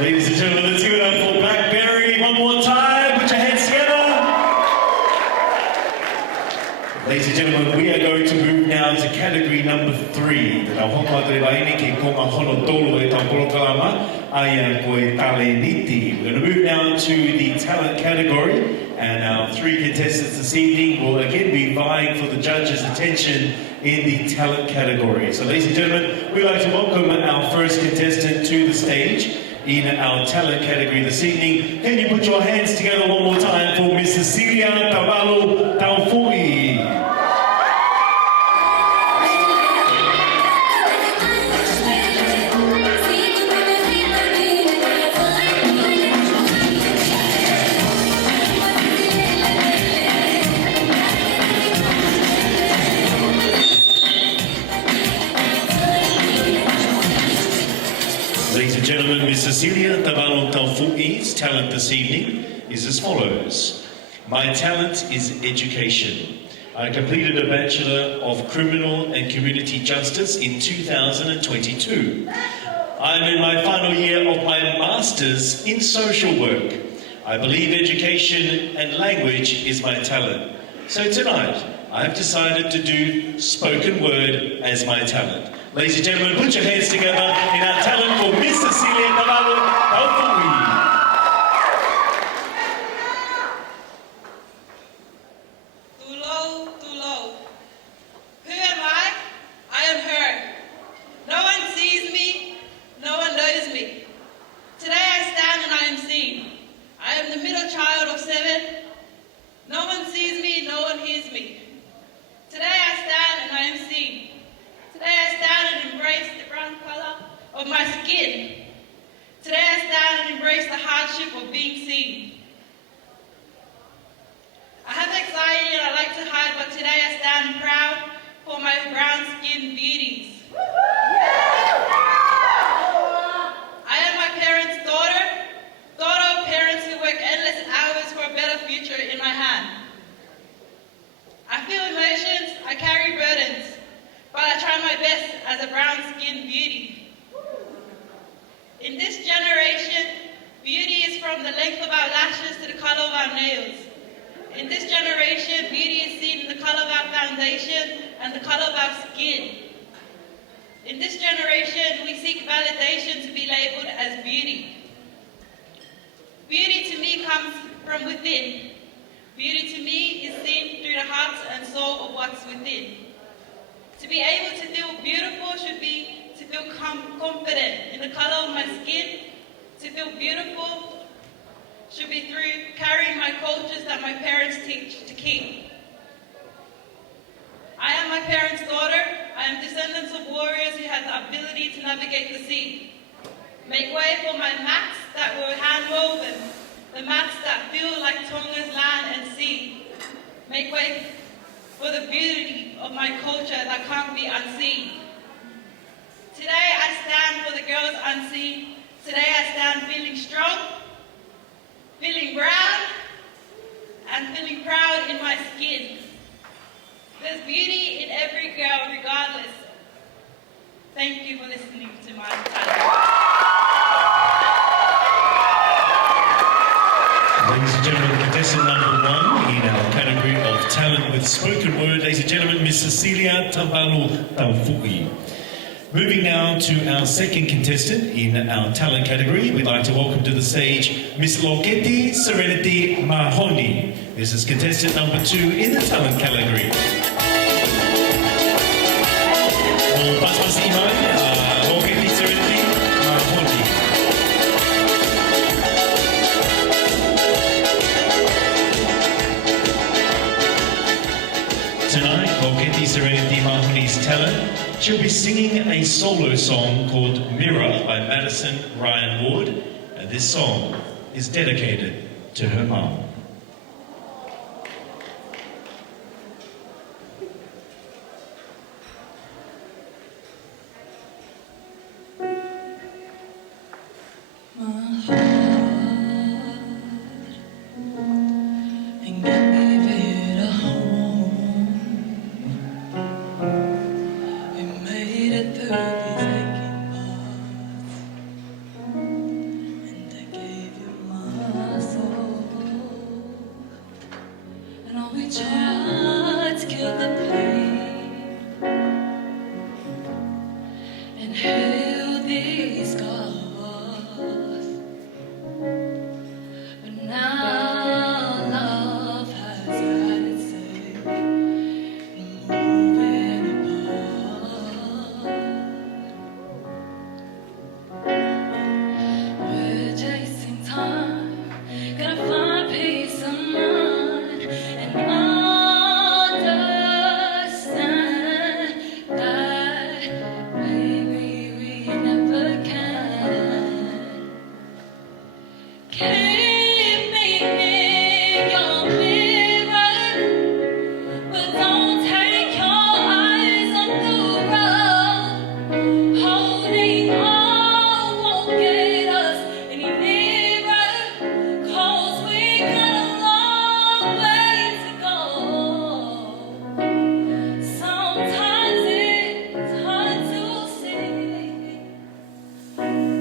Ladies and gentlemen, let's give it up for Blackberry one more time. Put your hands together. Ladies and gentlemen, we are going to move now to category number 3. We're going to move now to the talent category, and our 3 contestants this evening will again be vying for the judges' attention in the talent category. So ladies and gentlemen, we'd like to welcome our first contestant to the stage in our talent category this evening. Can you put your hands together one more time for Miss Cecilia Cavallo Taufui? Ladies and gentlemen, Ms. Cecilia Cavallo Taufui's talent this evening is as follows. My talent is education. I completed a Bachelor of Criminal and Community Justice in 2022. I'm in my final year of my Master's in Social Work. I believe education and language is my talent. So tonight, I've decided to do spoken word as my talent. Ladies and gentlemen, put your hands together in our talent for Miss Cecilia Cavallo Taufui. Too low. Who am I? I am her. No one sees me, no one knows me. Today I stand and I am seen. I am the middle child of 7. No one sees me, no one hears me. Today I stand and I am seen. Today I stand and embrace the brown color of my skin. embrace the hardship of being seen. I have anxiety and I like to hide, but today I stand proud for my brown-skinned beauties. I am my parents' daughter of parents who work endless hours for a better future in my hand. I feel emotions, I carry burdens, but I try my best as a brown-skinned beauty. In this generation, beauty is from the length of our lashes to the color of our nails. In this generation, beauty is seen in the color of our foundation and the color of our skin. In this generation, we seek validation to be labeled as beauty. Beauty to me comes from within. Beauty to me is seen through the heart and soul of what's within. To be able to feel beautiful should be to feel confident in the color of my skin. To feel beautiful should be through carrying my cultures that my parents teach to keep. I am my parents' daughter. I am descendants of warriors who had the ability to navigate the sea. Make way for my mats that were hand-woven, the mats that feel like Tonga's land and sea. Make way for the beauty of my culture that can't be unseen. Today I stand for the girls unseen. Today I stand feeling strong, feeling brown, and feeling proud in my skin. There's beauty in every girl regardless. Thank you for listening to my talent. Ladies and gentlemen, contestant number 1 in our category of talent with spoken word. Ladies and gentlemen, Miss Cecilia Tavalo Taufui. Moving now to our second contestant in our talent category, we'd like to welcome to the stage Miss Loketi Serenity Mahoney. This is contestant number 2 in the talent category. Mas Imai, Loketi Serenity Mahoney. Tonight, Loketi Serenity Mahoney's talent. She'll be singing a solo song called Mirror by Madison Ryan Ward, and this song is dedicated to her mum.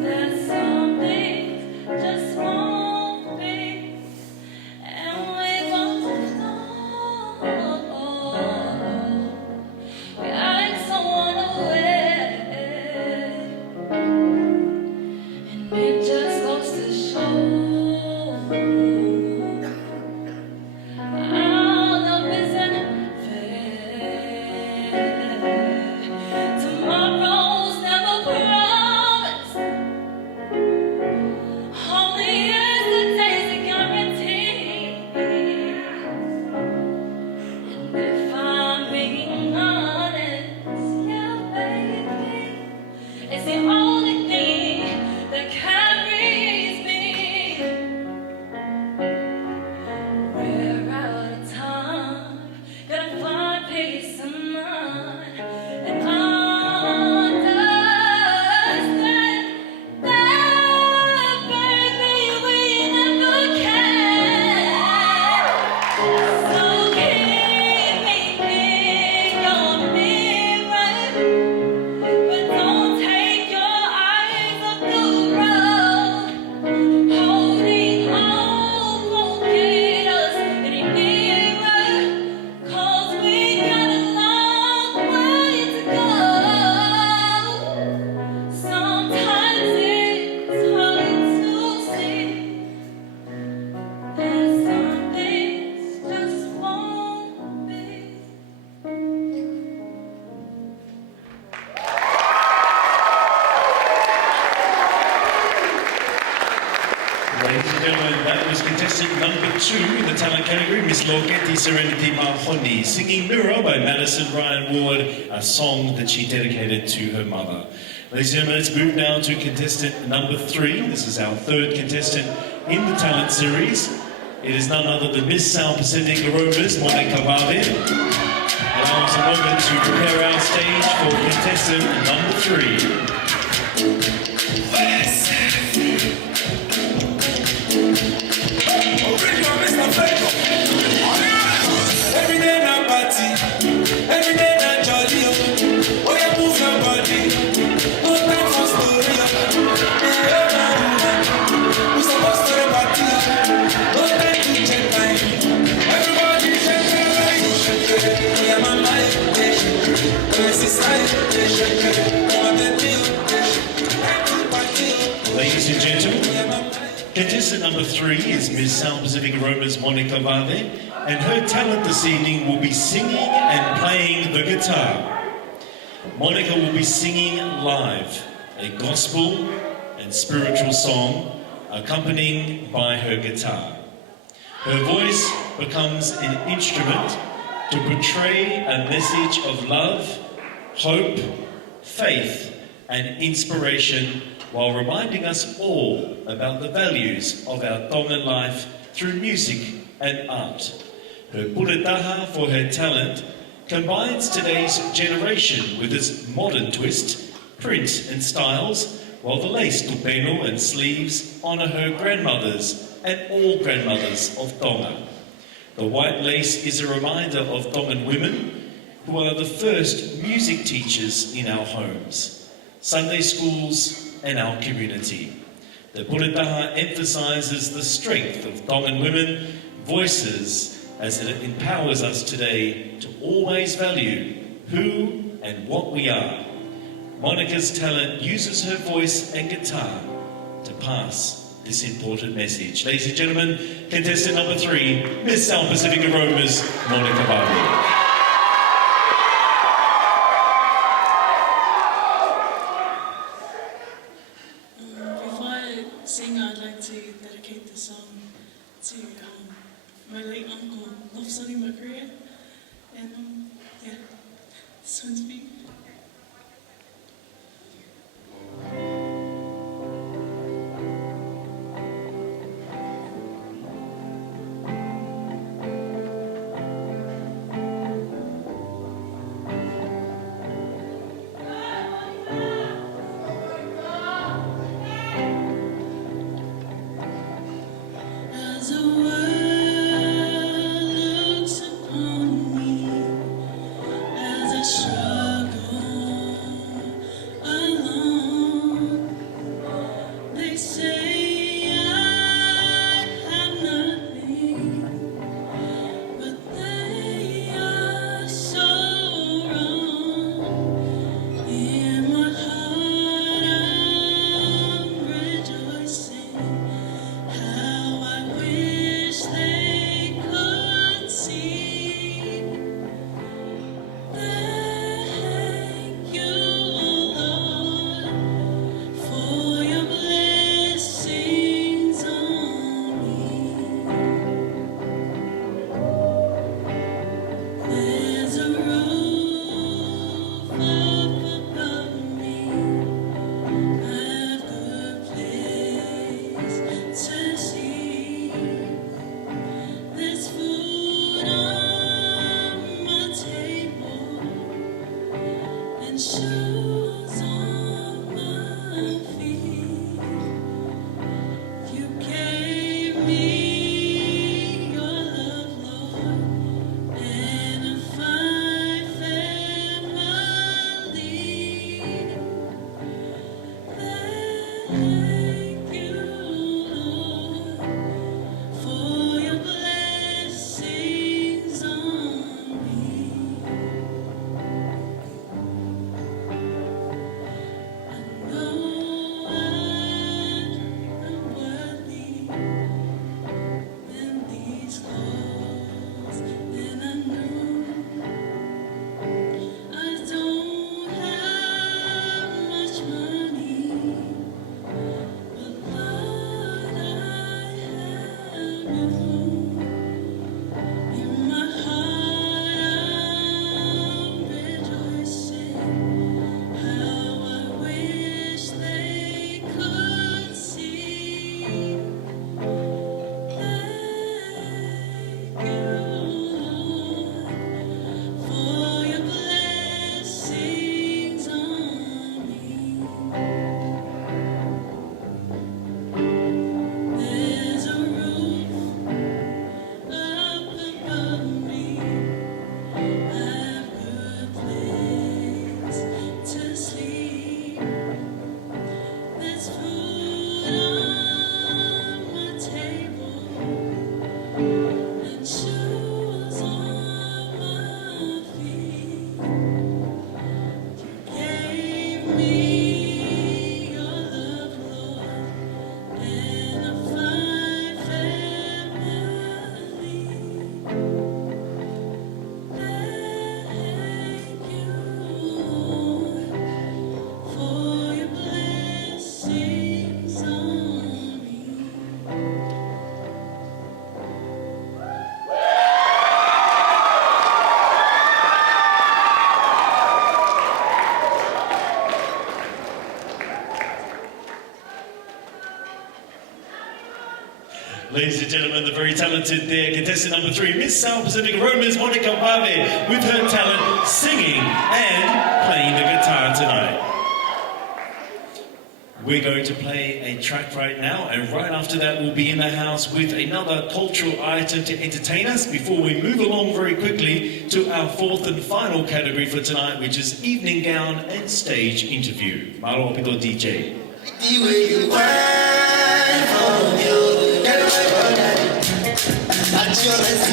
There's some things just won't Ladies and gentlemen, that was contestant number 2 in the talent category, Miss Loketi Serenity Mahoney, singing Mirror by Madison Ryan Ward, a song that she dedicated to her mother. Ladies and gentlemen, let's move now to contestant number 3. This is our 3rd contestant in the talent series. It is none other than Miss South Pacific Aromas, Monica Vave. Allow us a moment to prepare our stage for contestant number 3. Every day na party, every day na jolly. Oh yeah, move your body. No time for story. We supposed to party. No time to check time. Everybody check time. Yeah, my life. Ladies and gentlemen, contestant number 3 is Miss South Pacific Aromas Monica Vave, and her talent this evening will be singing and playing the guitar. Monica will be singing live a gospel and spiritual song accompanied by her guitar. Her voice becomes an instrument to portray a message of love, hope, faith, and inspiration, while reminding us all about the values of our Tongan life through music and art. Her puretaha for her talent combines today's generation with its modern twist, print and styles, while the lace tupeno and sleeves honour her grandmothers and all grandmothers of Tonga. The white lace is a reminder of Tongan women who are the first music teachers in our homes, Sunday schools, and our community. The puretaha emphasises the strength of Tongan women voices as it empowers us today to always value who and what we are. Monica's talent uses her voice and guitar to pass this important message. Ladies and gentlemen, contestant number 3, Miss South Pacific Aromas, Monica Vave. I'd like to dedicate this song to my late uncle, Lofsani Makria, and yeah, this one's me. Ladies and gentlemen, the very talented there, contestant number 3, Miss South Pacific Romans Monica Bave, with her talent singing and playing the guitar tonight. We're going to play a track right now, and right after that we'll be in the house with another cultural item to entertain us before we move along very quickly to our 4th and final category for tonight, which is evening gown and stage interview. Malo Opito DJ. The way you whine for you, get away from that. At your rest,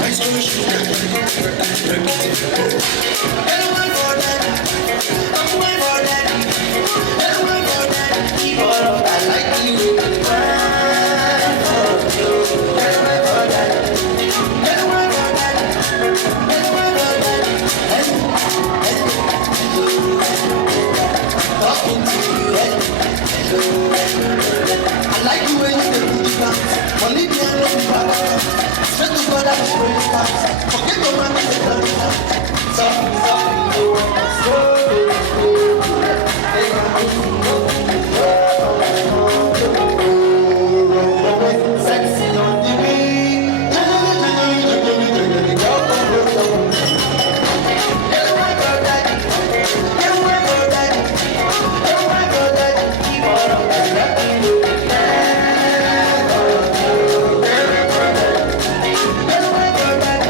my solution, get away for that. I'm away for that. Get away for that. Keep on up. I like the way you whine for you. Get away for that. Get away for that. Get away for that. Talking to you, I like the way you do the dance. But leave me alone, brother. Swear to God, I'm really fast. Forget the man in the bloody. Softly, you want to slow. Sexy on the beat. Get away for that. Get away for that. Get away for that. Keep on up and let me do it. Get away for that. Get away for that.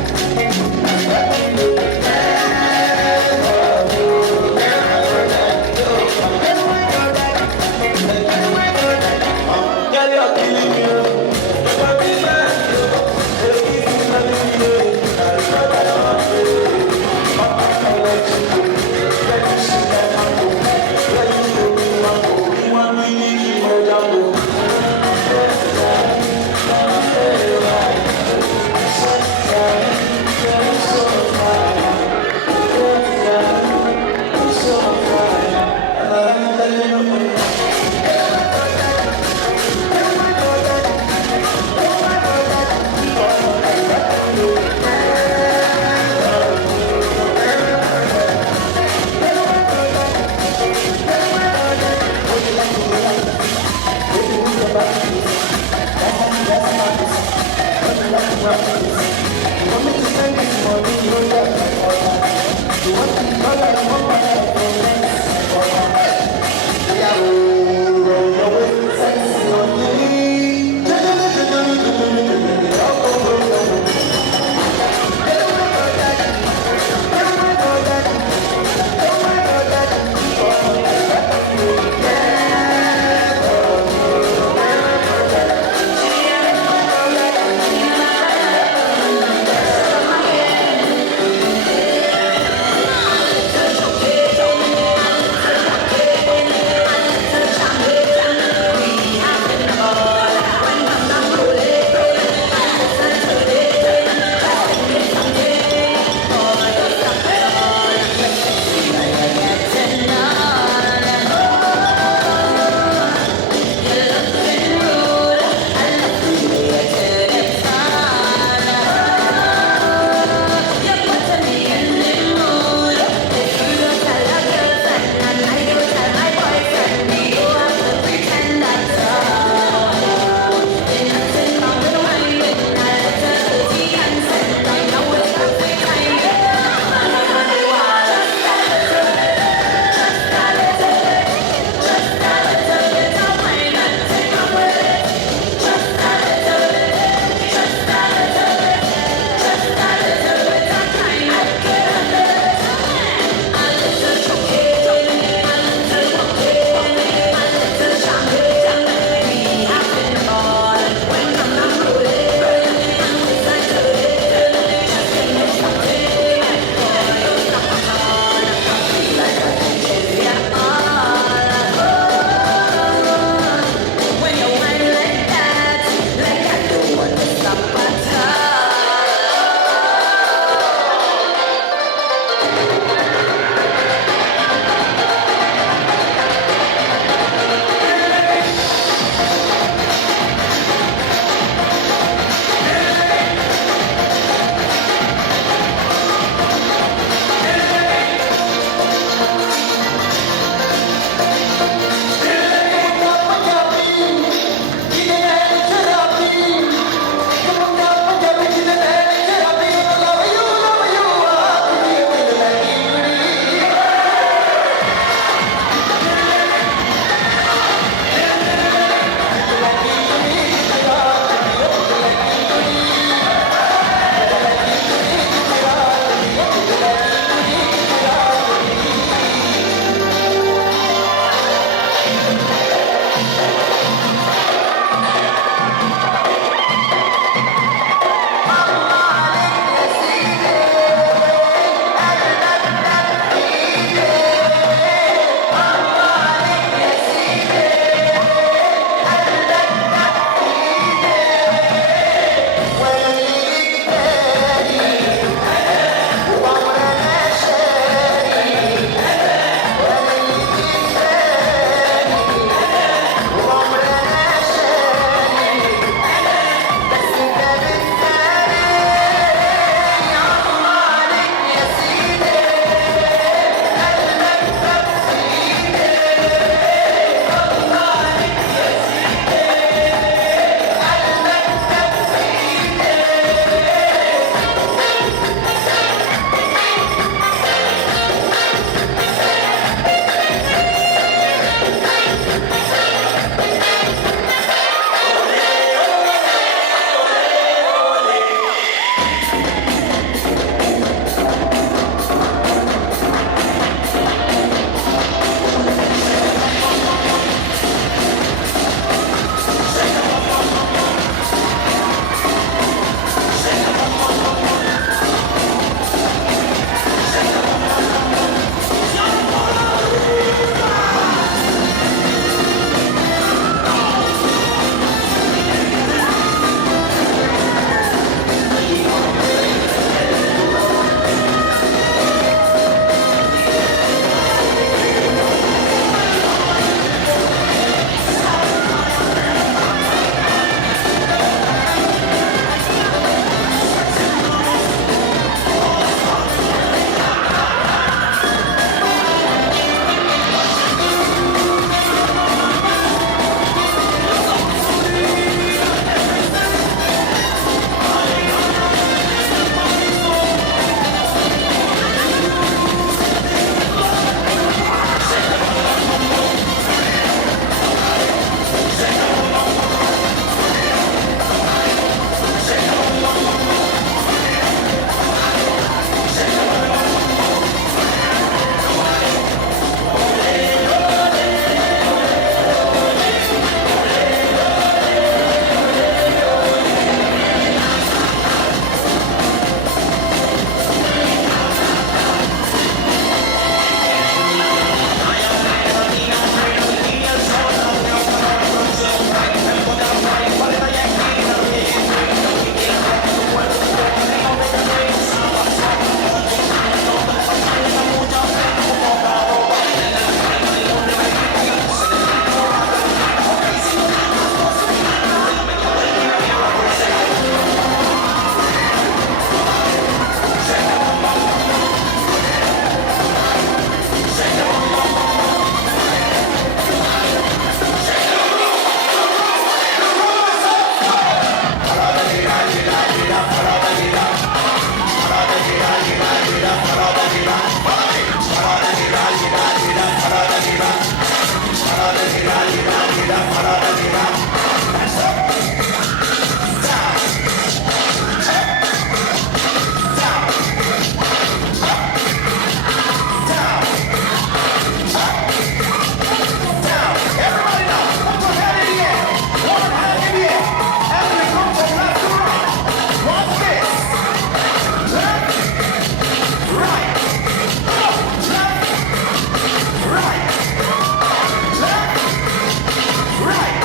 Right.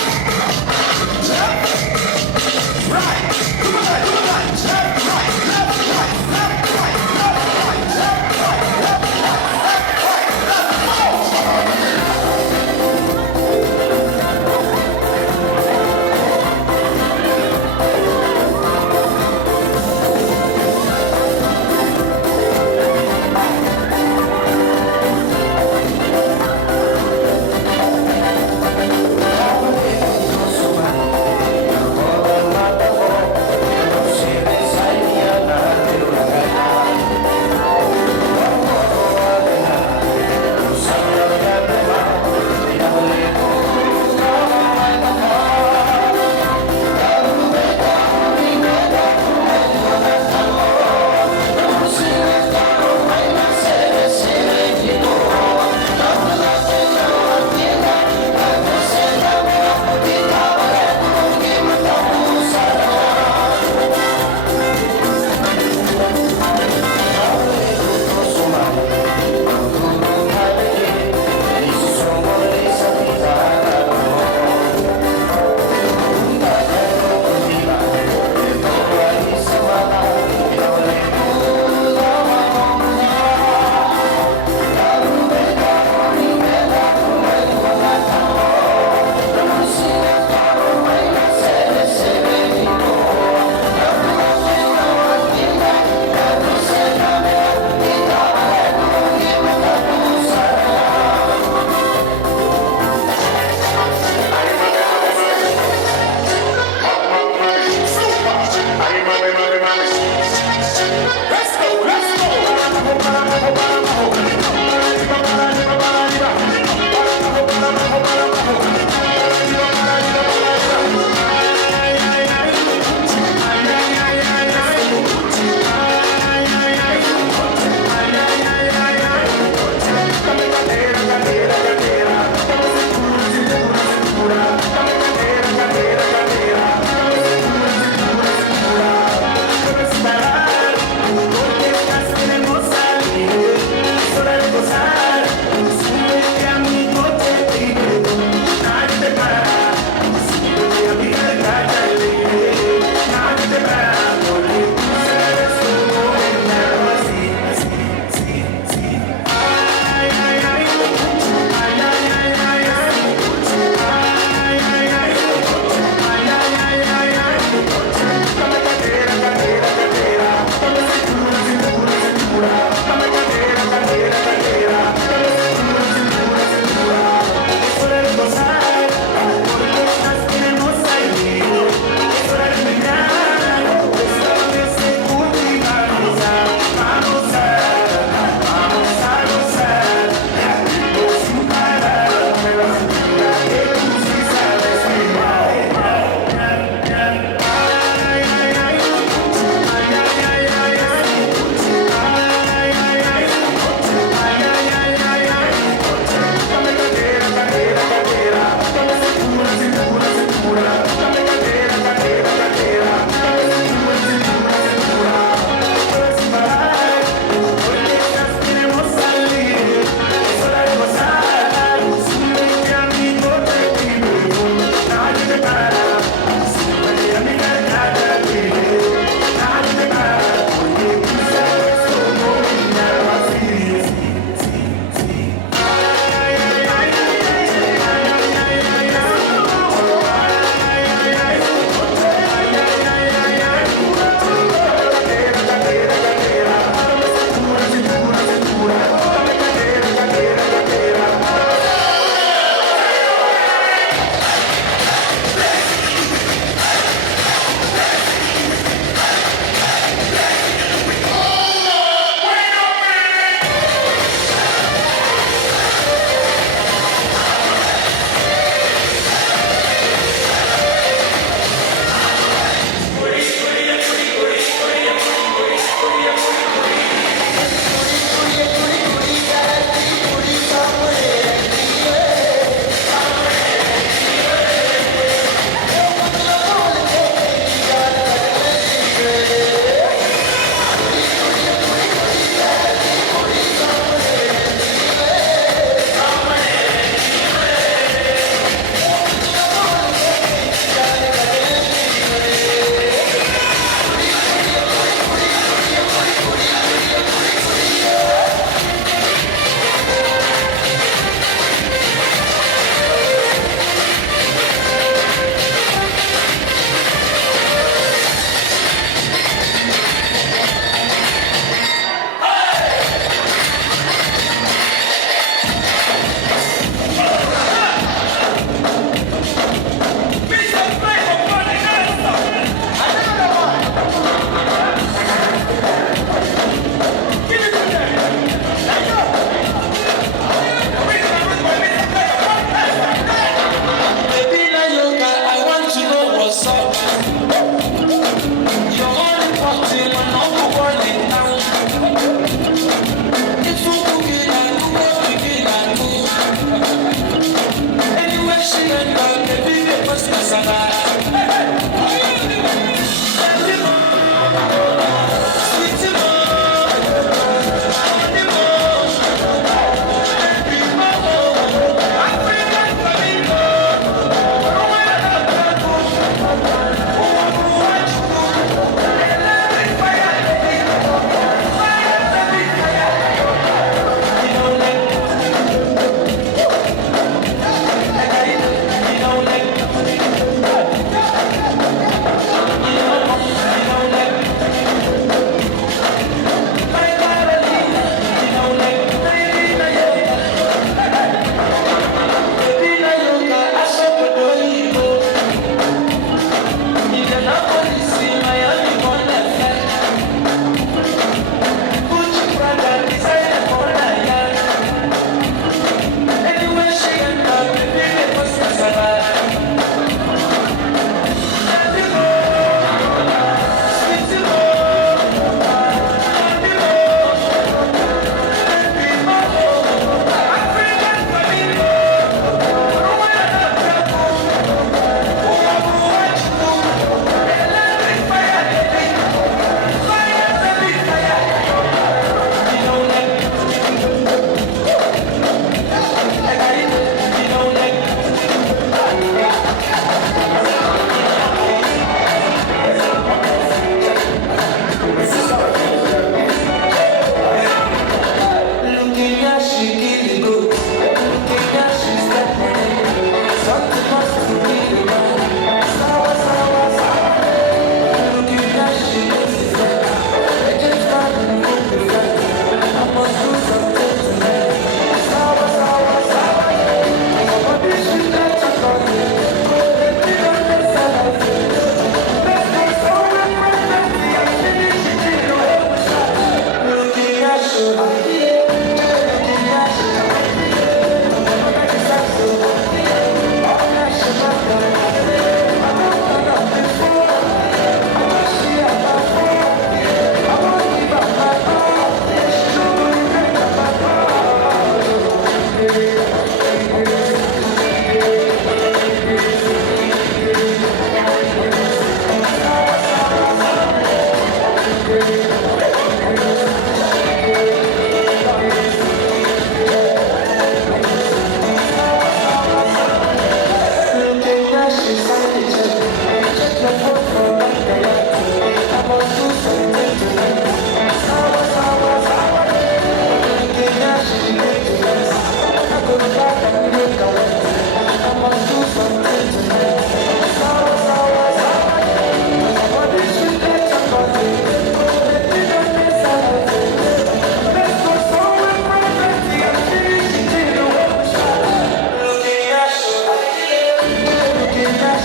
Looking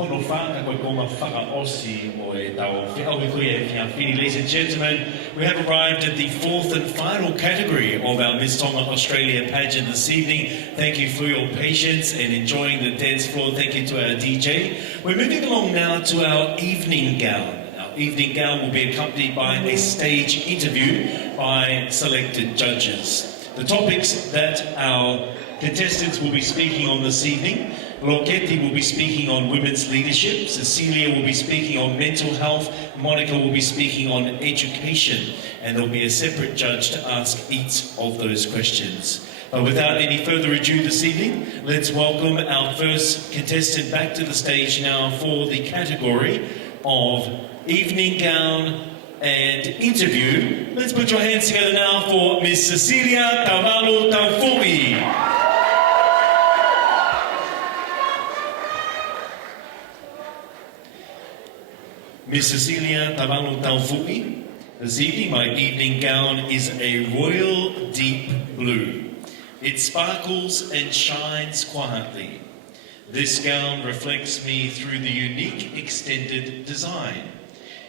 hono whaka koe konga whakaosi o e tau whiaui koe e whiawhiri. Ladies and gentlemen, we have arrived at the fourth and final category of our Miss Tonga Australia pageant this evening. Thank you for your patience and enjoying the dance floor. Thank you to our DJ. We're moving along now to our evening gown. Our evening gown will be accompanied by a stage interview by selected judges. The topics that our contestants will be speaking on this evening: Loketi will be speaking on women's leadership, Cecilia will be speaking on mental health, Monica will be speaking on education, and there'll be a separate judge to ask each of those questions. But without any further ado this evening, let's welcome our first contestant back to the stage now for the category of evening gown and interview. Let's put your hands together now for Miss Cecilia Tavalo Taufui. Miss Cecilia Tavalo Taufui. This evening, my evening gown is a royal deep blue. It sparkles and shines quietly. This gown reflects me through the unique extended design.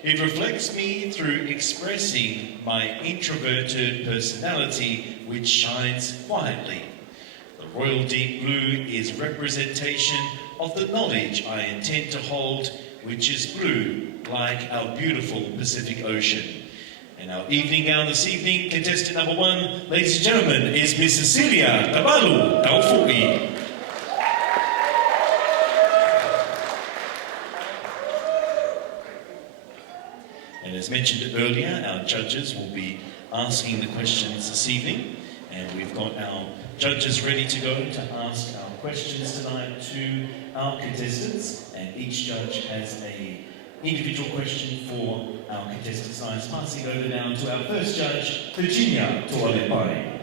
It reflects me through expressing my introverted personality, which shines quietly. The royal deep blue is representation of the knowledge I intend to hold, which is blue, like our beautiful Pacific Ocean. And our evening gown this evening, contestant number one, ladies and gentlemen, is Miss Cecilia Tavalo Taufui. And as mentioned earlier, our judges will be asking the questions this evening, and we've got our judges ready to go to ask our questions tonight to our contestants, and each judge has an individual question for our contestants tonight. Passing over now to our first judge, Virginia Toalepai.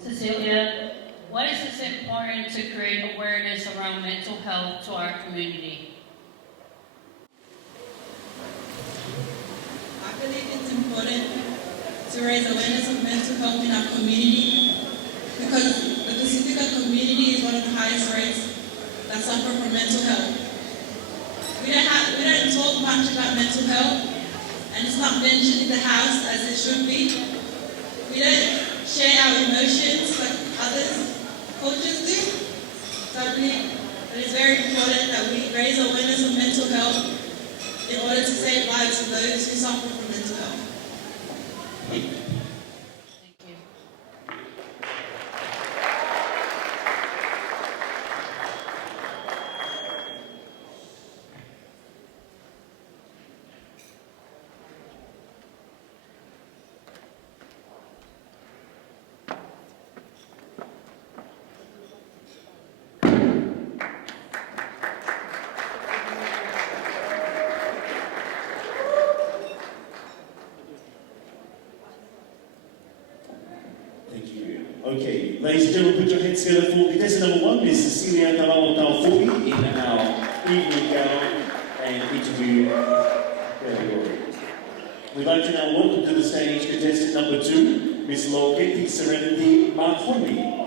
Cecilia, why is this important to create awareness around mental health to our community? I believe it's important to raise awareness of mental health in our community because the Pacifica community is one of the highest rates that suffer from mental health. We don't talk much about mental health, and it's not mentioned in the house as it should be. We don't share our emotions like other cultures do. So I believe that it's very important that we raise awareness of mental health in order to save lives of those who suffer from mental health. Thank you. Okay, ladies and gentlemen, put your hands together for contestant number one, Miss Cecilia Tavalo Taufui, in our evening gown and interview category. We'd like to now welcome to the stage contestant number two, Miss Loketi Serenity Mahoni.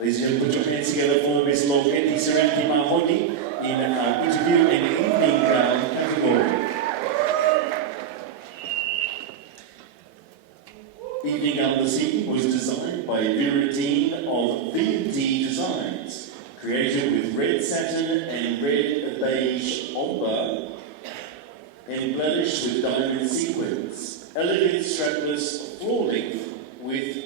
Ladies and gentlemen, put your hands together for Miss Loketi Serenity Mahoni in our interview and evening gown category. Evening gown this evening was designed by Vera Dean of V&D Designs, created with red satin and red beige ombre, embellished with diamond sequins, elegant strapless floor length with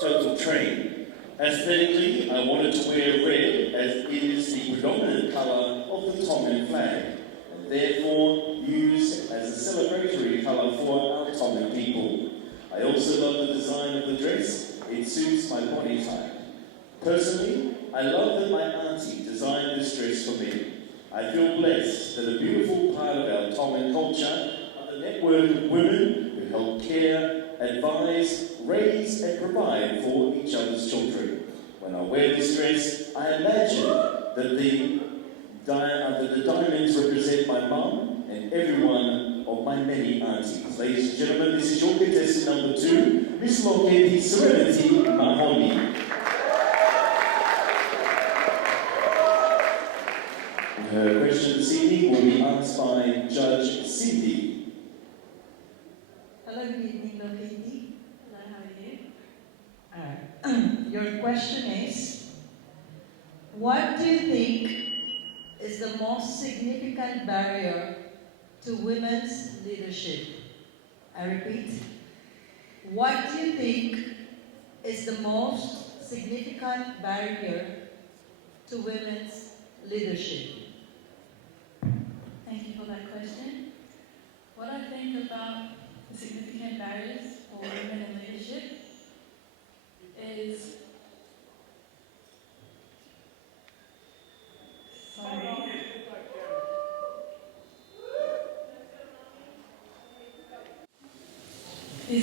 total train. Aesthetically, I wanted to wear red as it is the predominant colour of the Tongan flag, and therefore used as a celebratory colour for our Tongan people. I also love the design of the dress. It suits my body type. Personally, I love that my auntie designed this dress for me. I feel blessed that a beautiful part of our Tongan culture are the network of women who help care, advise, raise and provide for each other's children. When I wear this dress, I imagine that the diamonds represent my mum and everyone of my many aunties. Ladies and gentlemen, this is your contestant number two, Miss Loketi Serenity Mahoni. Her question this evening will be asked by Judge Cindy. Hello, good evening, Katie. Hello, how are you? Your question is, what do you think is the most significant barrier to women's leadership? I repeat, what do you think is the most significant barrier to women's leadership? Thank you for that question. What I think about the significant barriers for women in leadership is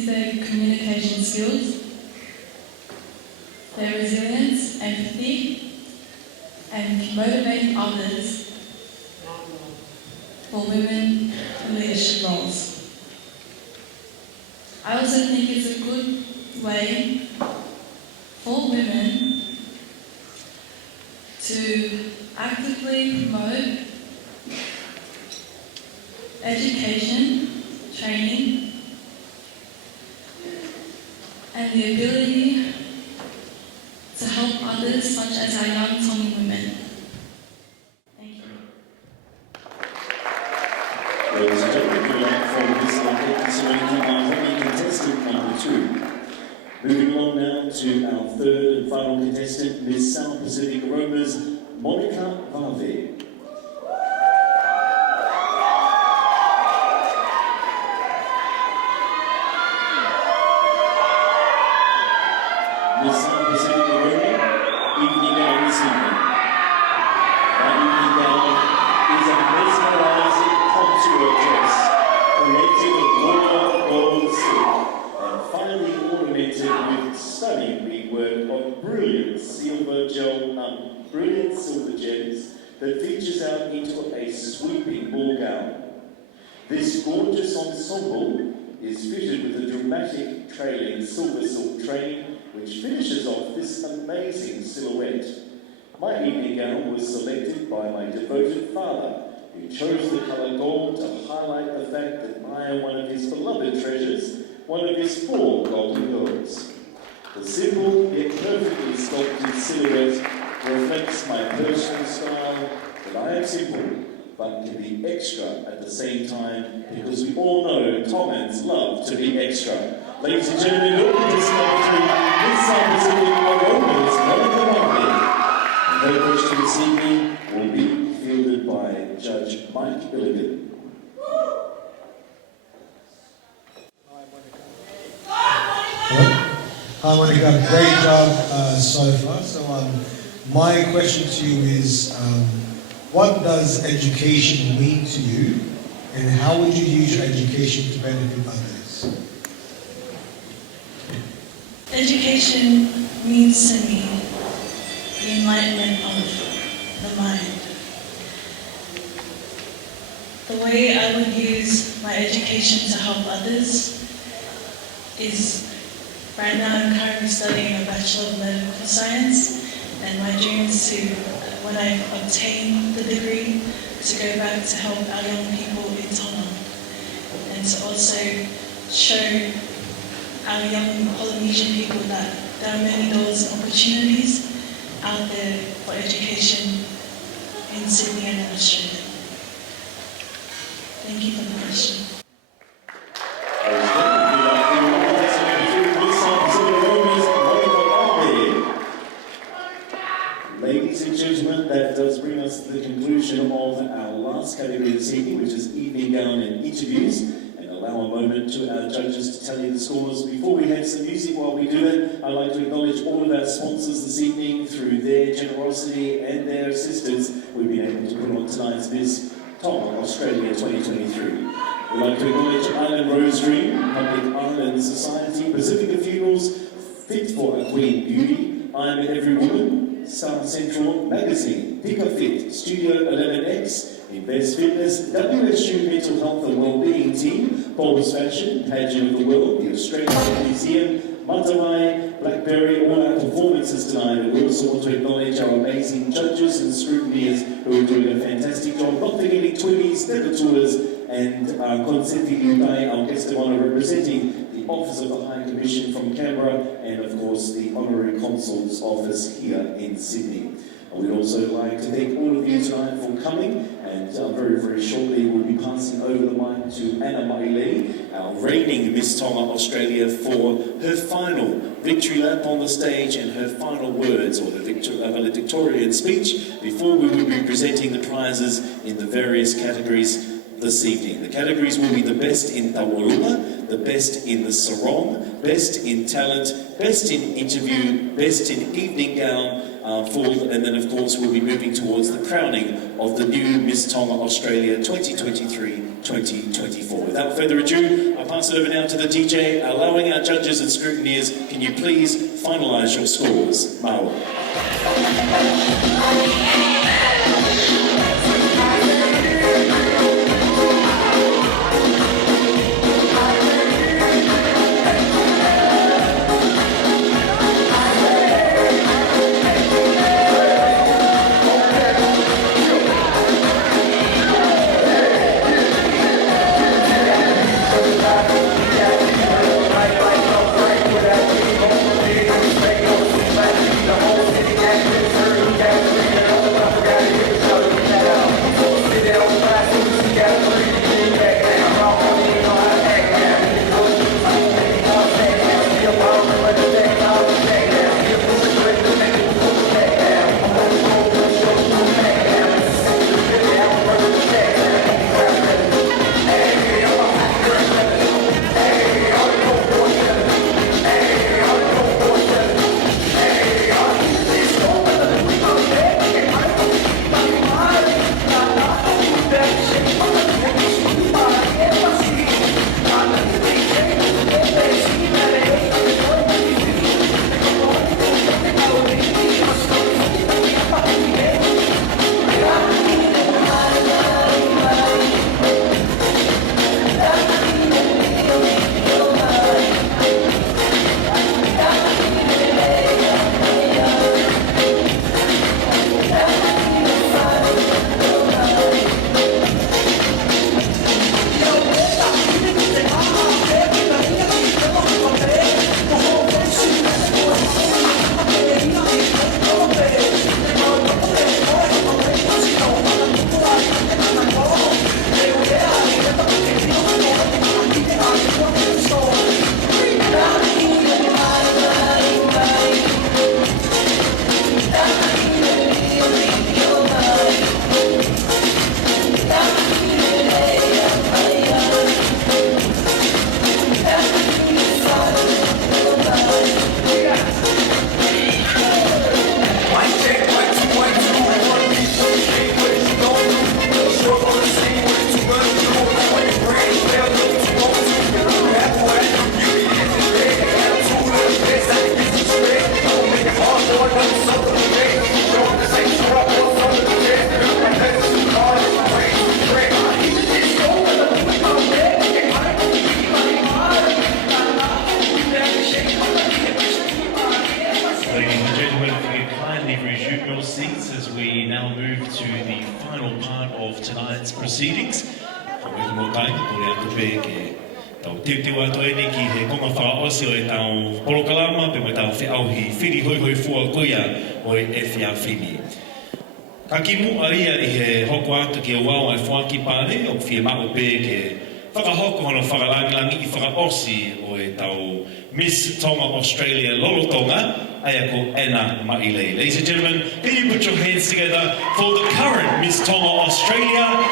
their communication skills, their resilience, empathy, and motivating others for women in leadership roles. I also think it's a good way for women to actively promote education, training, and the ability to help others, such as our young Tongan women. Thank you. Ladies and gentlemen, we'd like for this considering our hockey contestant number 2. Moving on now to our third and final contestant, Miss South Pacific Aroma's Monica Varve. Miss South Pacific Aroma, evening gown this evening. That evening gown is a mesmerizing contour dress created of royal gold silk and finely ornamented with stunning beadwork of brilliant silver gems that features out into a sweeping ball gown. This gorgeous ensemble is fitted with a dramatic trailing silver silk train which finishes off this amazing silhouette. My evening gown was selected by my devoted father, who chose the colour gold to highlight the fact that I am one of his beloved treasures, one of his 4 golden girls. The simple yet perfectly sculpted silhouette reflects my personal style, that I am simple but can be extra at the same time, because we all know Tongans love to be extra. Ladies and gentlemen, welcome to discovery Miss South Pacific Aroma's Monica Varve. Her question this evening will be fielded by Judge Mike Billigan. Hi Monica, great job so far. So my question to you is, what does education mean to you, and how would you use your education to benefit others? Education means to me the enlightenment of the mind. The way I would use my education to help others is, right now I'm currently studying a Bachelor of Medical Science, and my dream is to, when I obtain the degree, to go back to help our young people in Tonga, and to also show our young Polynesian people that there are many doors and opportunities out there for education in Sydney and in Australia. Thank you for the question. Ladies and gentlemen, that does bring us to the conclusion of our last category this evening, which is evening gown and interviews. And allow a moment to our judges to tally the scores. Before we have some music while we do that, I'd like to acknowledge all of our sponsors this evening. Through their generosity and their assistance, we've been able to put on tonight's Miss Tonga Australia 2023. We'd like to acknowledge Island Rosary, Public Island Society, Pacifica Funerals, Fit for a Queen Beauty, I'm Every Woman, Star Central Magazine, Pick a Fit, Studio 11X, Invest Fitness, WSU Mental Health and Wellbeing Team, Paula's Fashion, Pageant of the World, the Australian Museum, Matawai, Blackberry, all our performances tonight. And we also want to acknowledge our amazing judges and scrutineers who are doing a fantastic job. Not forgetting Twinnies, Tekaturas, and Konseti Liutai, our guest of honour, representing the Office of the High Commission from Canberra, and of course the Honorary Consul's Office here in Sydney. We'd also like to thank all of you tonight for coming, and very, very shortly we'll be passing over the mic to Anna Maile, our reigning Miss Tonga Australia, for her final victory lap on the stage and her final words, or the valedictorian speech, before we will be presenting the prizes in the various categories this evening. The categories will be the best in Tawaluma, the best in the sarong, best in talent, best in interview, best in evening gown, and then of course we'll be moving towards the crowning of the new Miss Tonga Australia 2023-2024. Without further ado, I'll pass it over now to the DJ, allowing our judges and scrutineers, can you please finalise your scores? Maua. Ka kimu aria I he hoko atu ki wau ai whaki pare o fia mao pē ke whakahoko hono whakalangilangi I whakaosi o e tau Miss Tonga Australia Lolotonga ai ako Anna Maile. Ladies and gentlemen, can you put your hands together for the current Miss Tonga Australia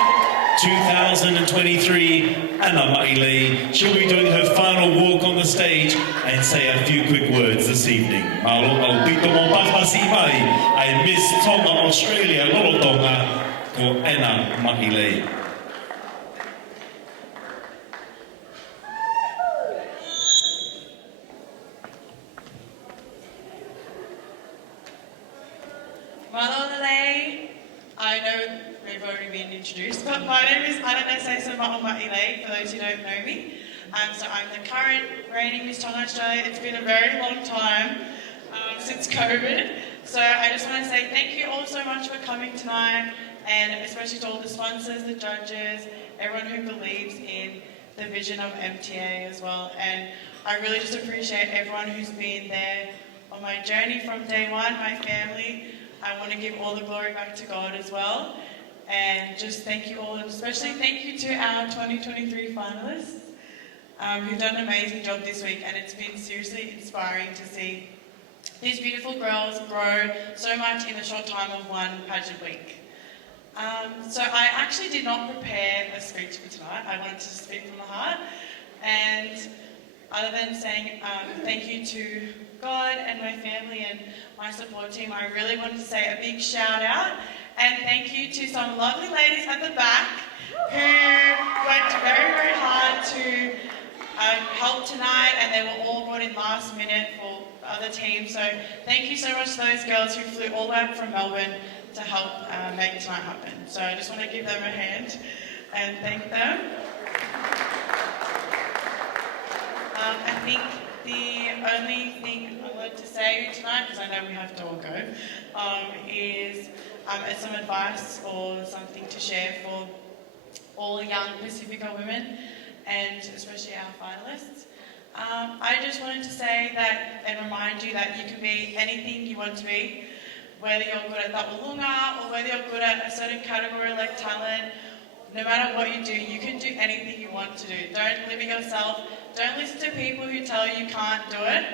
2023, Anna Maile. She'll be doing her final walk on the stage and say a few quick words this evening. Malo au pito mo papasi mai ai Miss Tonga Australia Lolotonga ko Anna Maile. I know we've already been introduced, but my name is Moimoi, for those who don't know me. So I'm the current reigning Miss Tonga Australia. It's been a very long time since COVID. So I just want to say thank you all so much for coming tonight, and especially to all the sponsors, the judges, everyone who believes in the vision of MTA as well. And I really just appreciate everyone who's been there on my journey from day one, my family. I want to give all the glory back to God as well. And just thank you all, and especially thank you to our 2023 finalists who've done an amazing job this week. And it's been seriously inspiring to see these beautiful girls grow so much in the short time of one pageant week. So I actually did not prepare a speech for tonight. I wanted to speak from the heart. And other than saying thank you to God and my family and my support team, I really wanted to say a big shout out and thank you to some lovely ladies at the back who worked very, very hard to help tonight, and they were all brought in last minute for other teams. So thank you so much to those girls who flew all the way up from Melbourne to help make tonight happen. So I just want to give them a hand and thank them. I think the only thing I wanted to say tonight, because I know we have to all go, is some advice or something to share for all young Pacifica women, and especially our finalists. I just wanted to say that and remind you that you can be anything you want to be, whether you're good at Tapalunga or whether you're good at a certain category like talent. No matter what you do, you can do anything you want to do. Don't limit yourself. Don't listen to people who tell you can't do it.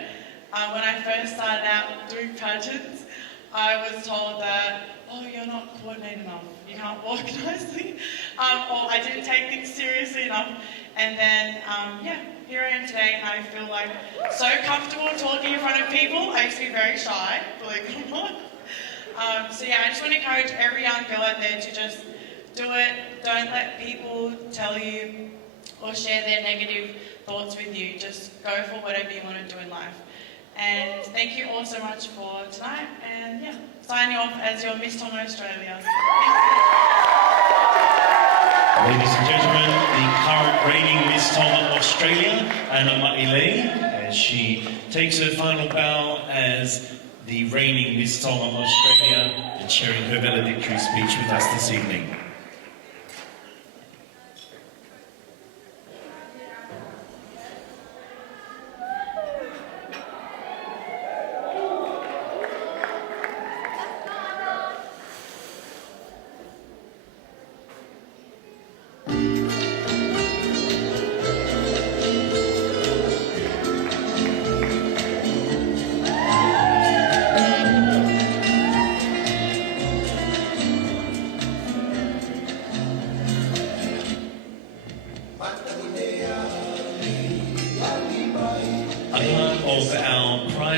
When I first started out doing pageants, I was told that, oh, you're not coordinated enough. You can't walk nicely. Or I didn't take things seriously enough. And then, here I am today, and I feel like so comfortable talking in front of people. I used to be very shy, believe it or not. I just want to encourage every young girl out there to just do it. Don't let people tell you or share their negative thoughts with you. Just go for whatever you want to do in life. And thank you all so much for tonight. And signing off as your Miss Tonga Australia. Ladies and gentlemen, the current reigning Miss Tonga Australia, Anna Maile, as she takes her final bow as the reigning Miss Tonga Australia and sharing her valedictory speech with us this evening.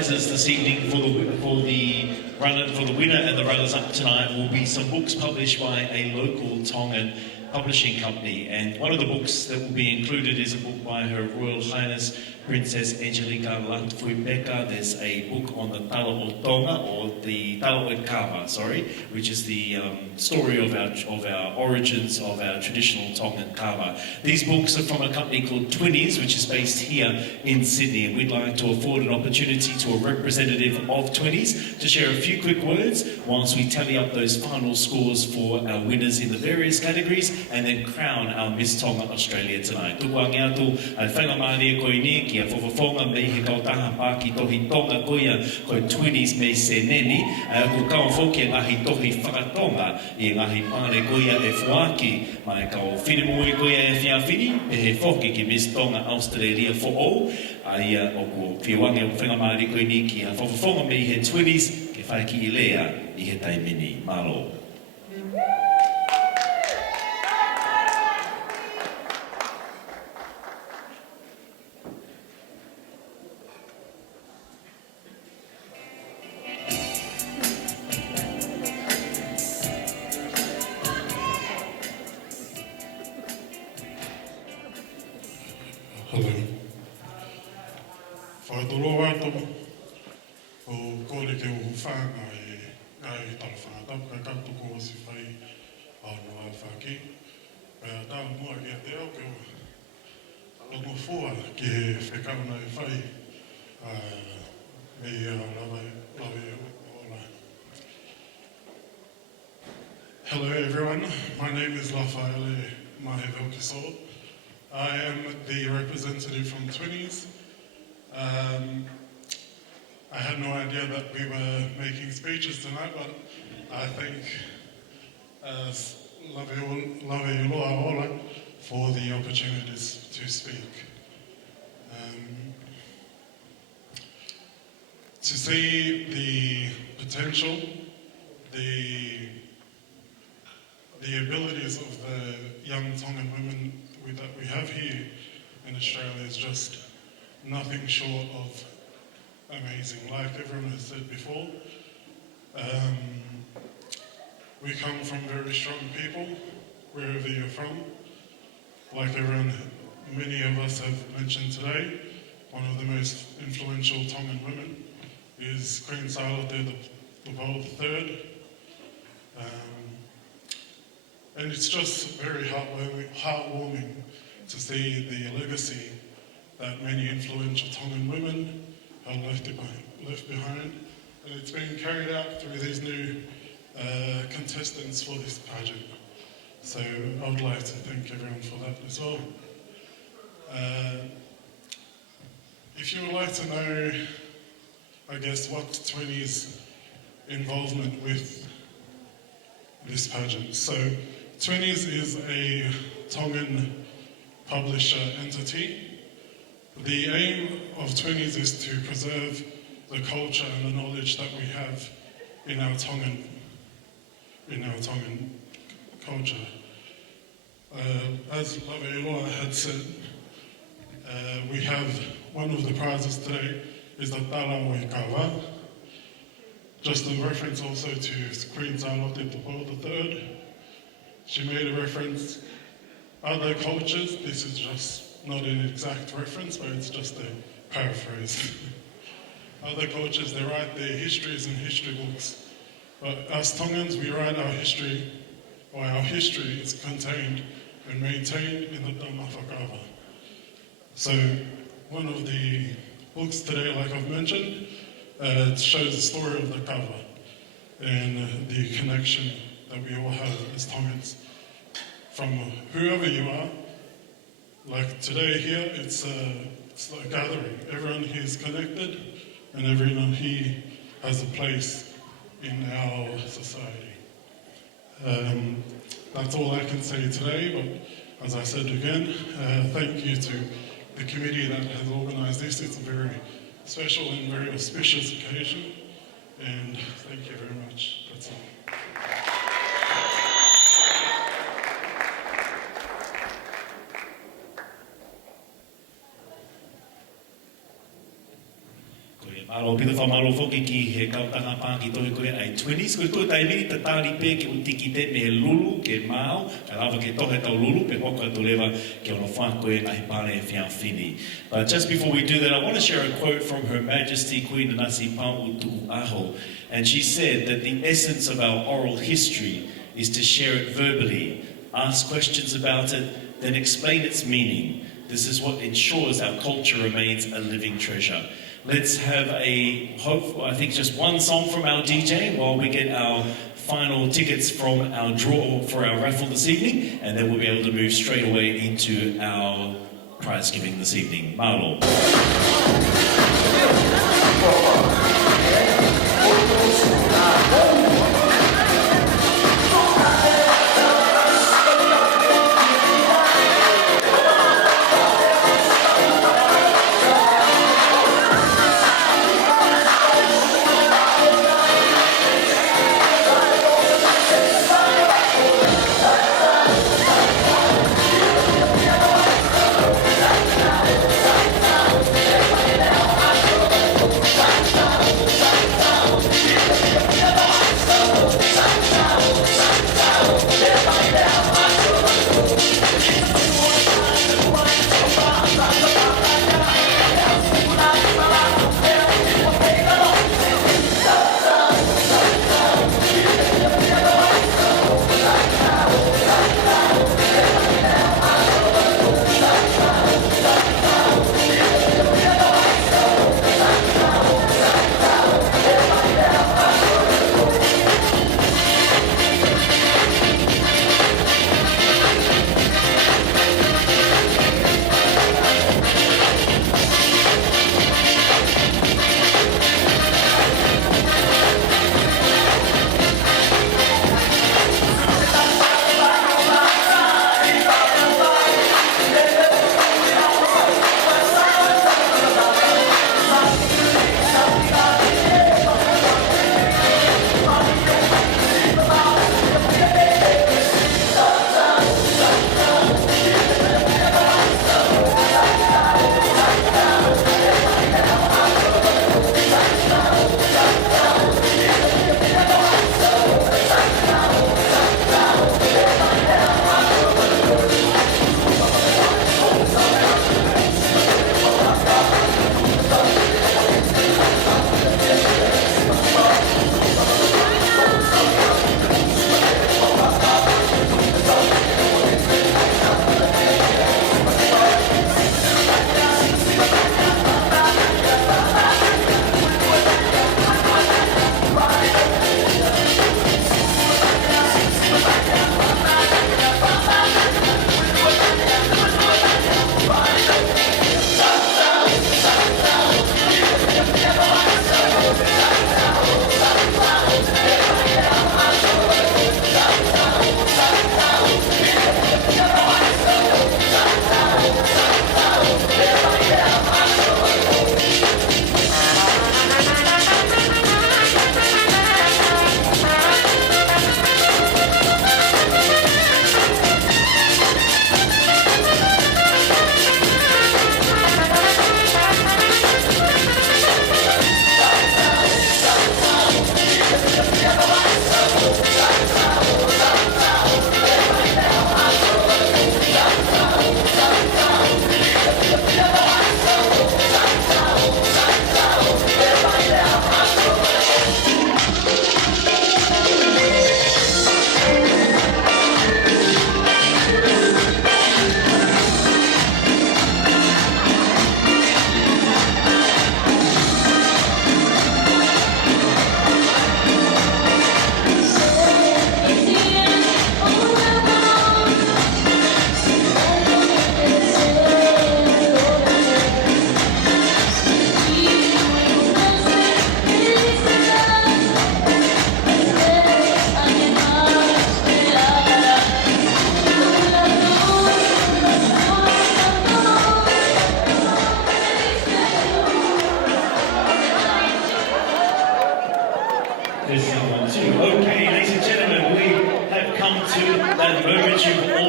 This evening for the winner and the runners-up tonight will be some books published by a local Tongan publishing company, and one of the books that will be included is a book by Her Royal Highness Princess Angelica Latu. There's a book on the Tala o Tonga, or the Tala o Kava, which is the story of our origins of our traditional Tongan kava. These books are from a company called 20s, which is based here in Sydney, and we'd like to afford an opportunity to a representative of 20s to share a few quick words whilst we tally up those final scores for our winners in the various categories and then crown our Miss Tonga Australia tonight. Tukua ngiatu ai whainga maari koe ni ki a whawhawhonga mei he kautaha pā ki tohi tonga koia koe 20s mei se neni ko kawa whoki ngahi tohi whakatonga i ngahi pāre koia e whuaki mai kau whirimui koia e whiawhini e he whoki ki Miss Tonga Australia for all ai o ko whiwange o whainga maari koe ni ki a whawhawhonga mei he 20s ke whaiki i lea i he taimini. Malo. Hello. Whaitoro wātomo, o kore ke uhu whānga e tala whātau, kai kātoko o si whai au no a whāki. Pea tāu mua ki a te au ke o tongo fua ke whekauna e whai me lawe ola. Hello everyone, my name is Rafaele Mahevelkiso. I am the representative from 20s. I had no idea that we were making speeches tonight, but I thank Lave Iloa Ola for the opportunities to speak. To see the potential, the abilities of the young Tongan women that we have here in Australia is just nothing short of amazing. Like everyone has said before, we come from very strong people, wherever you're from. Like many of us have mentioned today, one of the most influential Tongan women is Queen Paula III. And it's just very heartwarming to see the legacy that many influential Tongan women have left behind. And it's been carried out through these new contestants for this pageant. So I would like to thank everyone for that as well. If you would like to know, I guess, what 20's involvement with this pageant. So 20's is a Tongan publisher entity. The aim of 20's is to preserve the culture and the knowledge that we have in our Tongan culture. As Lave'ilua had said, we have one of the prizes today is the Tala Kawa. Just a reference also to Queen Paula III. She made a reference, other cultures, this is just not an exact reference, but it's just a paraphrase. Other cultures, they write their histories in history books. But as Tongans, we write our history, or our history is contained and maintained in the Tamawhakawa. So one of the books today, like I've mentioned, it shows the story of the kawa and the connection that we all have as Tongans. From whoever you are, like today here, it's a gathering. Everyone here is connected and everyone here has a place in our society. That's all I can say today, but as I said again, thank you to the committee that has organised this. It's a very special and very auspicious occasion, and thank you very much. That's all. Alo pita whamalo whoki ki he kautanga pāki toi koe ai 20's. Koe toi tai miri te tāri pē ke utiki te me lulu ke māo. Ka lava ke tohe tau lulu pe hoka to lewa ke ono whākoe ngahi pāne e whiawhini. But just before we do that, I want to share a quote from Her Majesty Queen Anasi Pautu'u Aho. And she said that the essence of our oral history is to share it verbally, ask questions about it, then explain its meaning. This is what ensures our culture remains a living treasure. Let's have I think just one song from our DJ while we get our final tickets from our draw for our raffle this evening, and then we'll be able to move straight away into our prize giving this evening. Malo.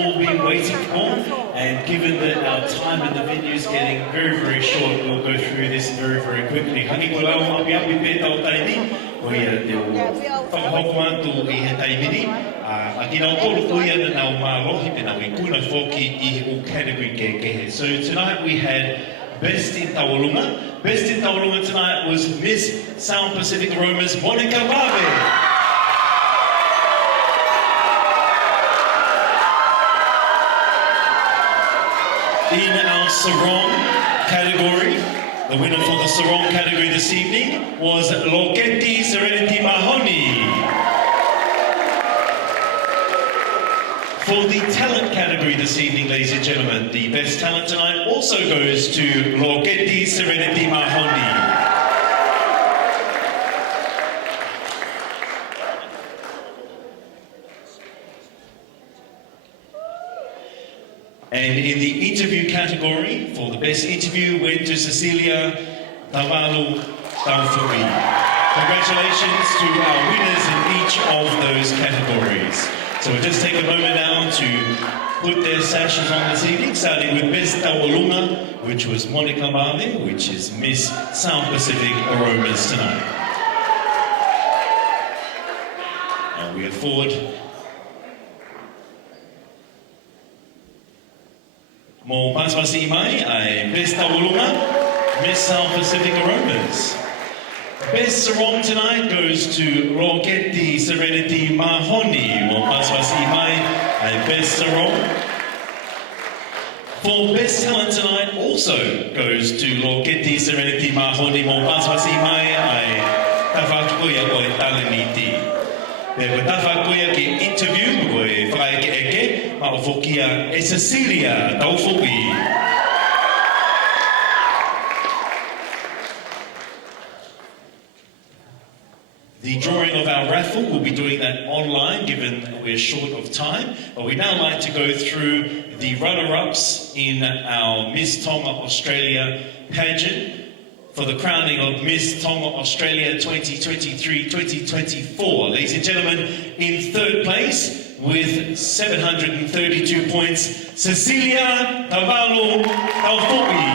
all been waiting for, and given that our time in the venue is getting very, very short, we'll go through this very, very quickly. Hangi ko lau api api pētau taimi, o ia te whakahoko atu I he taimini, a ki nau tolu kuia na nau mālohi pe nau I kuna whoki I o category kekehe. So tonight we had Best in Tauranga. Best in Tauranga tonight was Miss South Pacific Aromas, Monica Bave. In our sarong category, the winner for the sarong category this evening was Loketi Serenity Mahoney. For the talent category this evening, ladies and gentlemen, the best talent tonight also goes to Loketi Serenity Mahoney. And in the interview category, for the best interview, went to Cecilia Tavalu Taufui. Congratulations to our winners in each of those categories. So we'll just take a moment now to put their sashes on this evening, starting with Best Tauranga, which was Monica Mave, which is Miss South Pacific Aromas tonight. And we afford Mo Pasmasi Mai, a Best Tauranga, Miss South Pacific Aromas. Best sarong tonight goes to Loketi Serenity Mahoney. Mo Pasmasi Mai, a Best sarong. For best talent tonight also goes to Loketi Serenity Mahoney. Mo Pasmasi Mai, a Tawhakuia o e Talaniti. Me koe tawhakuia ki interview ko e whakaeke eke, ma o whokia e Cecilia Tauwhuki. The drawing of our raffle, we'll be doing that online given we're short of time, but we'd now like to go through the runner-ups in our Miss Tonga Australia pageant for the crowning of Miss Tonga Australia 2023-2024. Ladies and gentlemen, in third place with 732 points, Cecilia Tavalu Tauwhuki.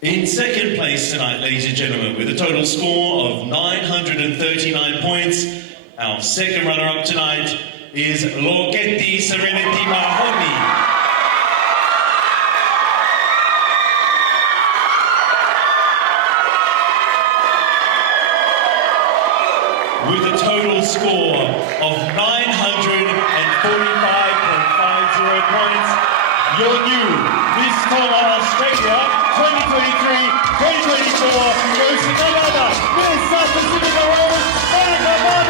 In second place tonight, ladies and gentlemen, with a total score of 939 points, our second runner-up tonight is Loketi Serenity Mahoney. With a total score of 945.50 points, your new Miss Tonga Australia 2023-2024 goes to none other, Miss South Pacific Aromas, Monica Bave!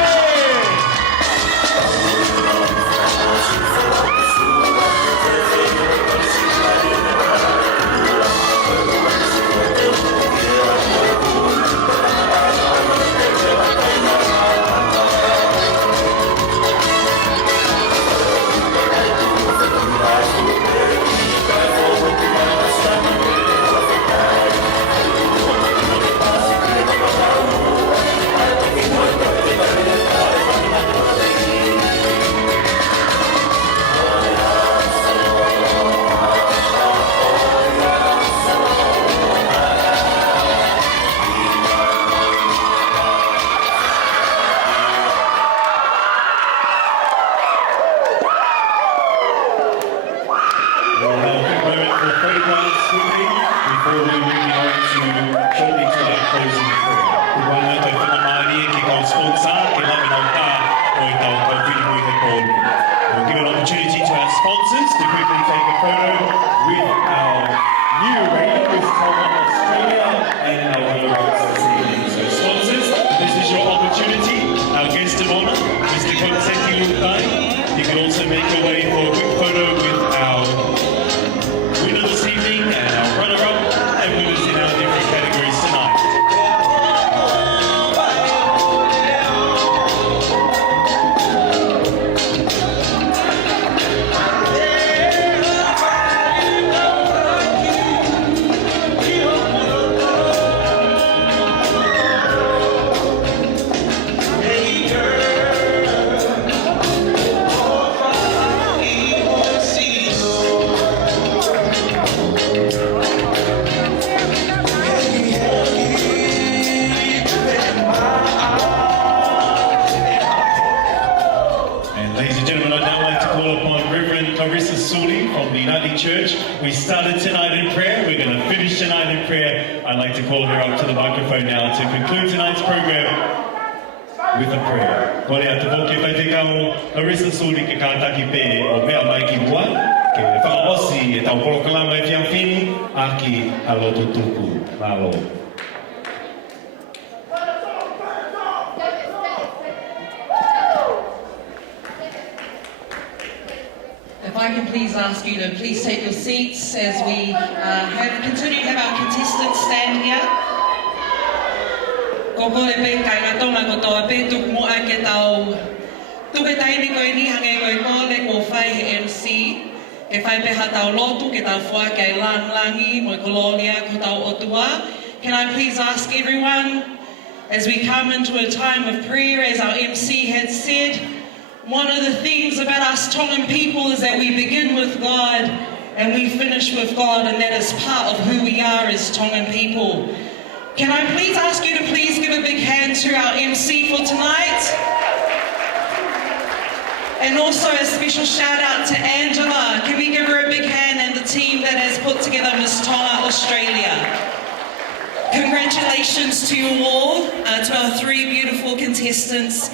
We started tonight in prayer. We're going to finish tonight in prayer. I'd like to call her up to the microphone now to conclude tonight's program with a prayer. Kore atu hoki whai te kao, Harissa Suri ke kātaki pē o mea mai ki mua, ke whakaosi e tau porokalama e whiawhini, aki a loto tuku. Malo. If I can please ask you to please take your seats as we continue to have our contestants stand here. Ko kore pe kai ngā tonga ko toa pe tuku mo ake tau tuke taimi koe ni hange koe kole ko whai he MC ke whai peha tau lotu ke tau whua kei langi mo kolonia ko tau otua. Can I please ask everyone, as we come into a time of prayer, as our MC had said, one of the things about us Tongan people is that we begin with God and we finish with God, and that is part of who we are as Tongan people. Can I please ask you to please give a big hand to our MC for tonight? And also a special shout out to Angela. Can we give her a big hand and the team that has put together Miss Tonga Australia? Congratulations to you all, to our three beautiful contestants.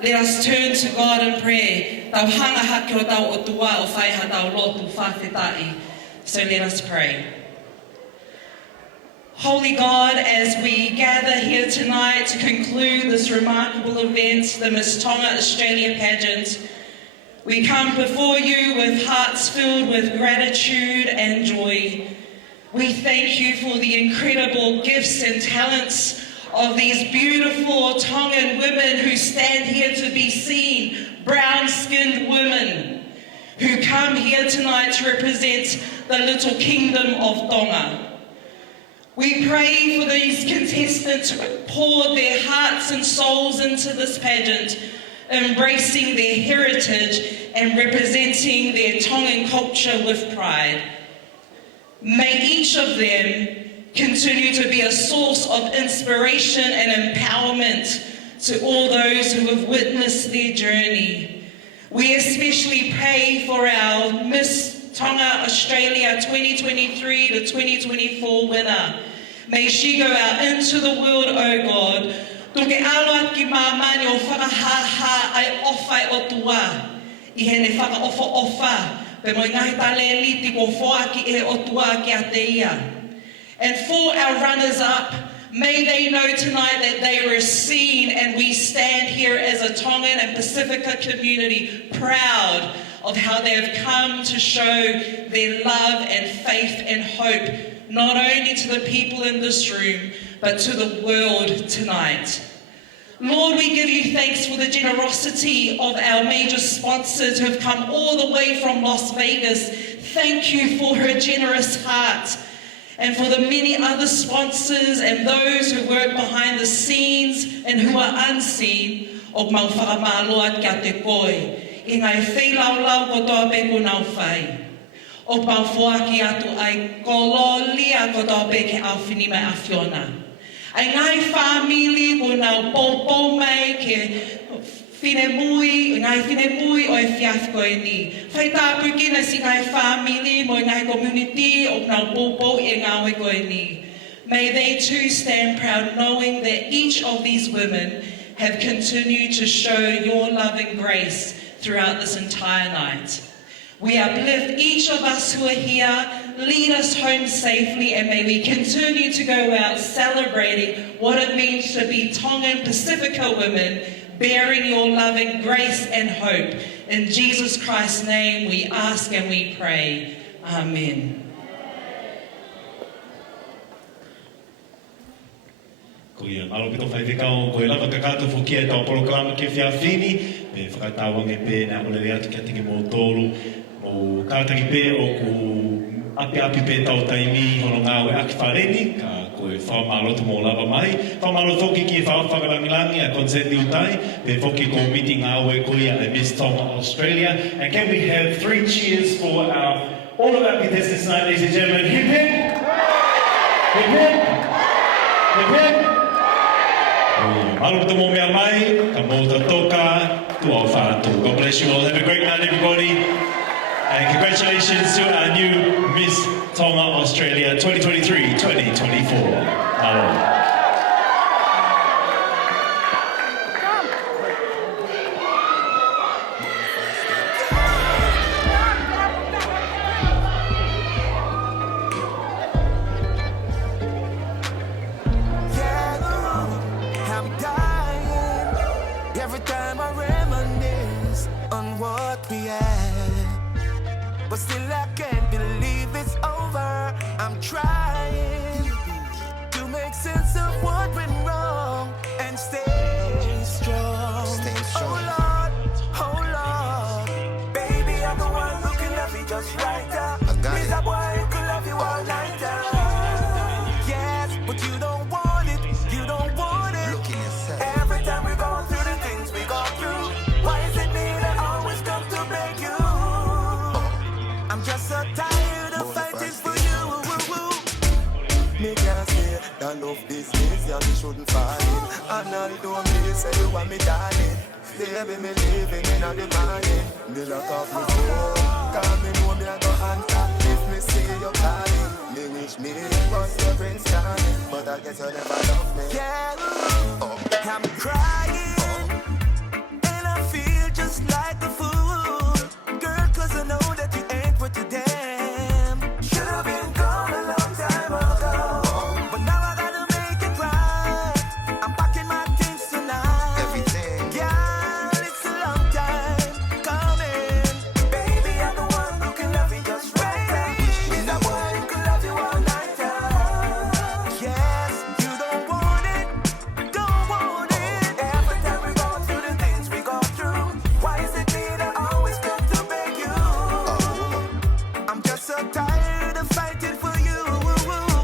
Let us turn to God in prayer. Tau hanga hake o tau otua o whaiha tau lotu whawhetai. So let us pray. Holy God, as we gather here tonight to conclude this remarkable event, the Miss Tonga Australia Pageant, we come before you with hearts filled with gratitude and joy. We thank you for the incredible gifts and talents of these beautiful Tongan women who stand here to be seen, brown-skinned women who come here tonight to represent the little kingdom of Tonga. We pray for these contestants who poured their hearts and souls into this pageant, embracing their heritage and representing their Tongan culture with pride. May each of them continue to be a source of inspiration and empowerment to all those who have witnessed their journey. We especially pray for our Miss Tonga Australia 2023 to 2024 winner. May she go out into the world, oh God. Tuke aloa ki mamani o whakahaha ai ofa o tua. I hene whakaofa ofa. Pe mo ngai tale liti ko whoaki e o tua ki a te ia. And for our runners-up, may they know tonight that they were seen, and we stand here as a Tongan and Pacifica community proud of how they have come to show their love and faith and hope, not only to the people in this room, but to the world tonight. Lord, we give you thanks for the generosity of our major sponsors who have come all the way from Las Vegas. Thank you for her generous heart. And for the many other sponsors and those who work behind the scenes and who are unseen, o mau whakamaloa kia te koe. I ngai whelaulau ko toa peku nau whai. O mau whoaki atu ai kololia ko toa peke au whini mai a whiona. Ai ngai whamili ko nau pōpō mai ke ngai whine mui o e whiaf koe ni. Whai tāpu kina si ngai whamili mo ngai community o nau pōpō e ngāwe koe ni. May they too stand proud knowing that each of these women have continued to show your loving grace throughout this entire night. We uplift each of us who are here, lead us home safely, and may we continue to go out celebrating what it means to be Tongan Pacifica women, bearing your loving grace and hope. In Jesus Christ's name we ask and we pray. Amen. Ko ia malo pito whai whekao, ko e lava kakata whukia e tau poroklama ke whiawhini, me whakatawange pē na ole atu kia tiki mō tōru, mō kātaki pē o ku api pē tau taimi hono ngāwe aki whareni, ka ko e whamalotu mō lava mai, whamalotu ki e whakarangilangi a consent utai, pe whoki ko miti ngāwe ko ia e Miss Tonga Australia. And can we have 3 cheers for all of our contestants tonight, ladies and gentlemen. Hip hip! Hip hip! Hip hip! Maluta mo mea mai, ka mōta toka, tua o whātu. God bless you all. Have a great night, everybody. And congratulations to our new Miss Tonga Australia 2023-2024. Hello. Every time I reminisce on what we had, but still I can't believe it's over. I'm trying to make sense of what went wrong and stay strong. Oh Lord, baby, I'm the one who can love you just right. He's a boy who can love you all night. Yes, but you don't want it. You don't want it. Every time we go through the things we go through, why is it me that always come to beg you? I'm just so tired of fighting for you. Me can't say that love business, yeah, me shouldn't fall in. And I don't me say you want me darling. Baby, me living in the morning. Me lock off my phone, cause me know me a go answer if me see you calling. Me wish me was your prince darling, but I guess you never love me. Yeah, I'm crying, and I feel just like a fool, girl, cause I know that you ain't what you damn. Should've been gone a long time ago, but now I gotta make it right. I'm packing my things tonight. Everything, yeah, it's a long time coming. Baby, I'm the one who can love you just right. He's the one who can love you all night. Yes, you don't want it. Don't want it. Every time we go through the things we go through, why is it me that always come to beg you? I'm just so tired of fighting for you.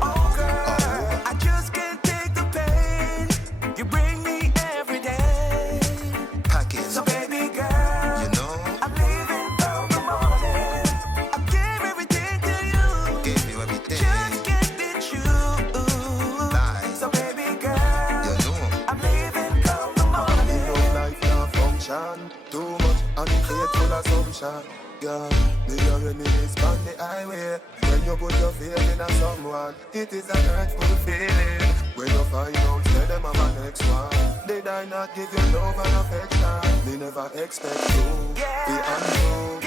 Oh girl, I just can't take the pain. You bring me every day. So baby girl, you know I'm leaving from the morning. I gave everything to you. Gave you everything. Just can't be true. So baby girl, you know I'm leaving from the morning. No life, no function. Too much unfaithful assumption. Yeah, me already miss on the highway. When you put your faith in a someone, it is an hurtful feeling. When you find out, say them I'm my next one. Did I not give you love and affection? Me never expect you. Be unknown.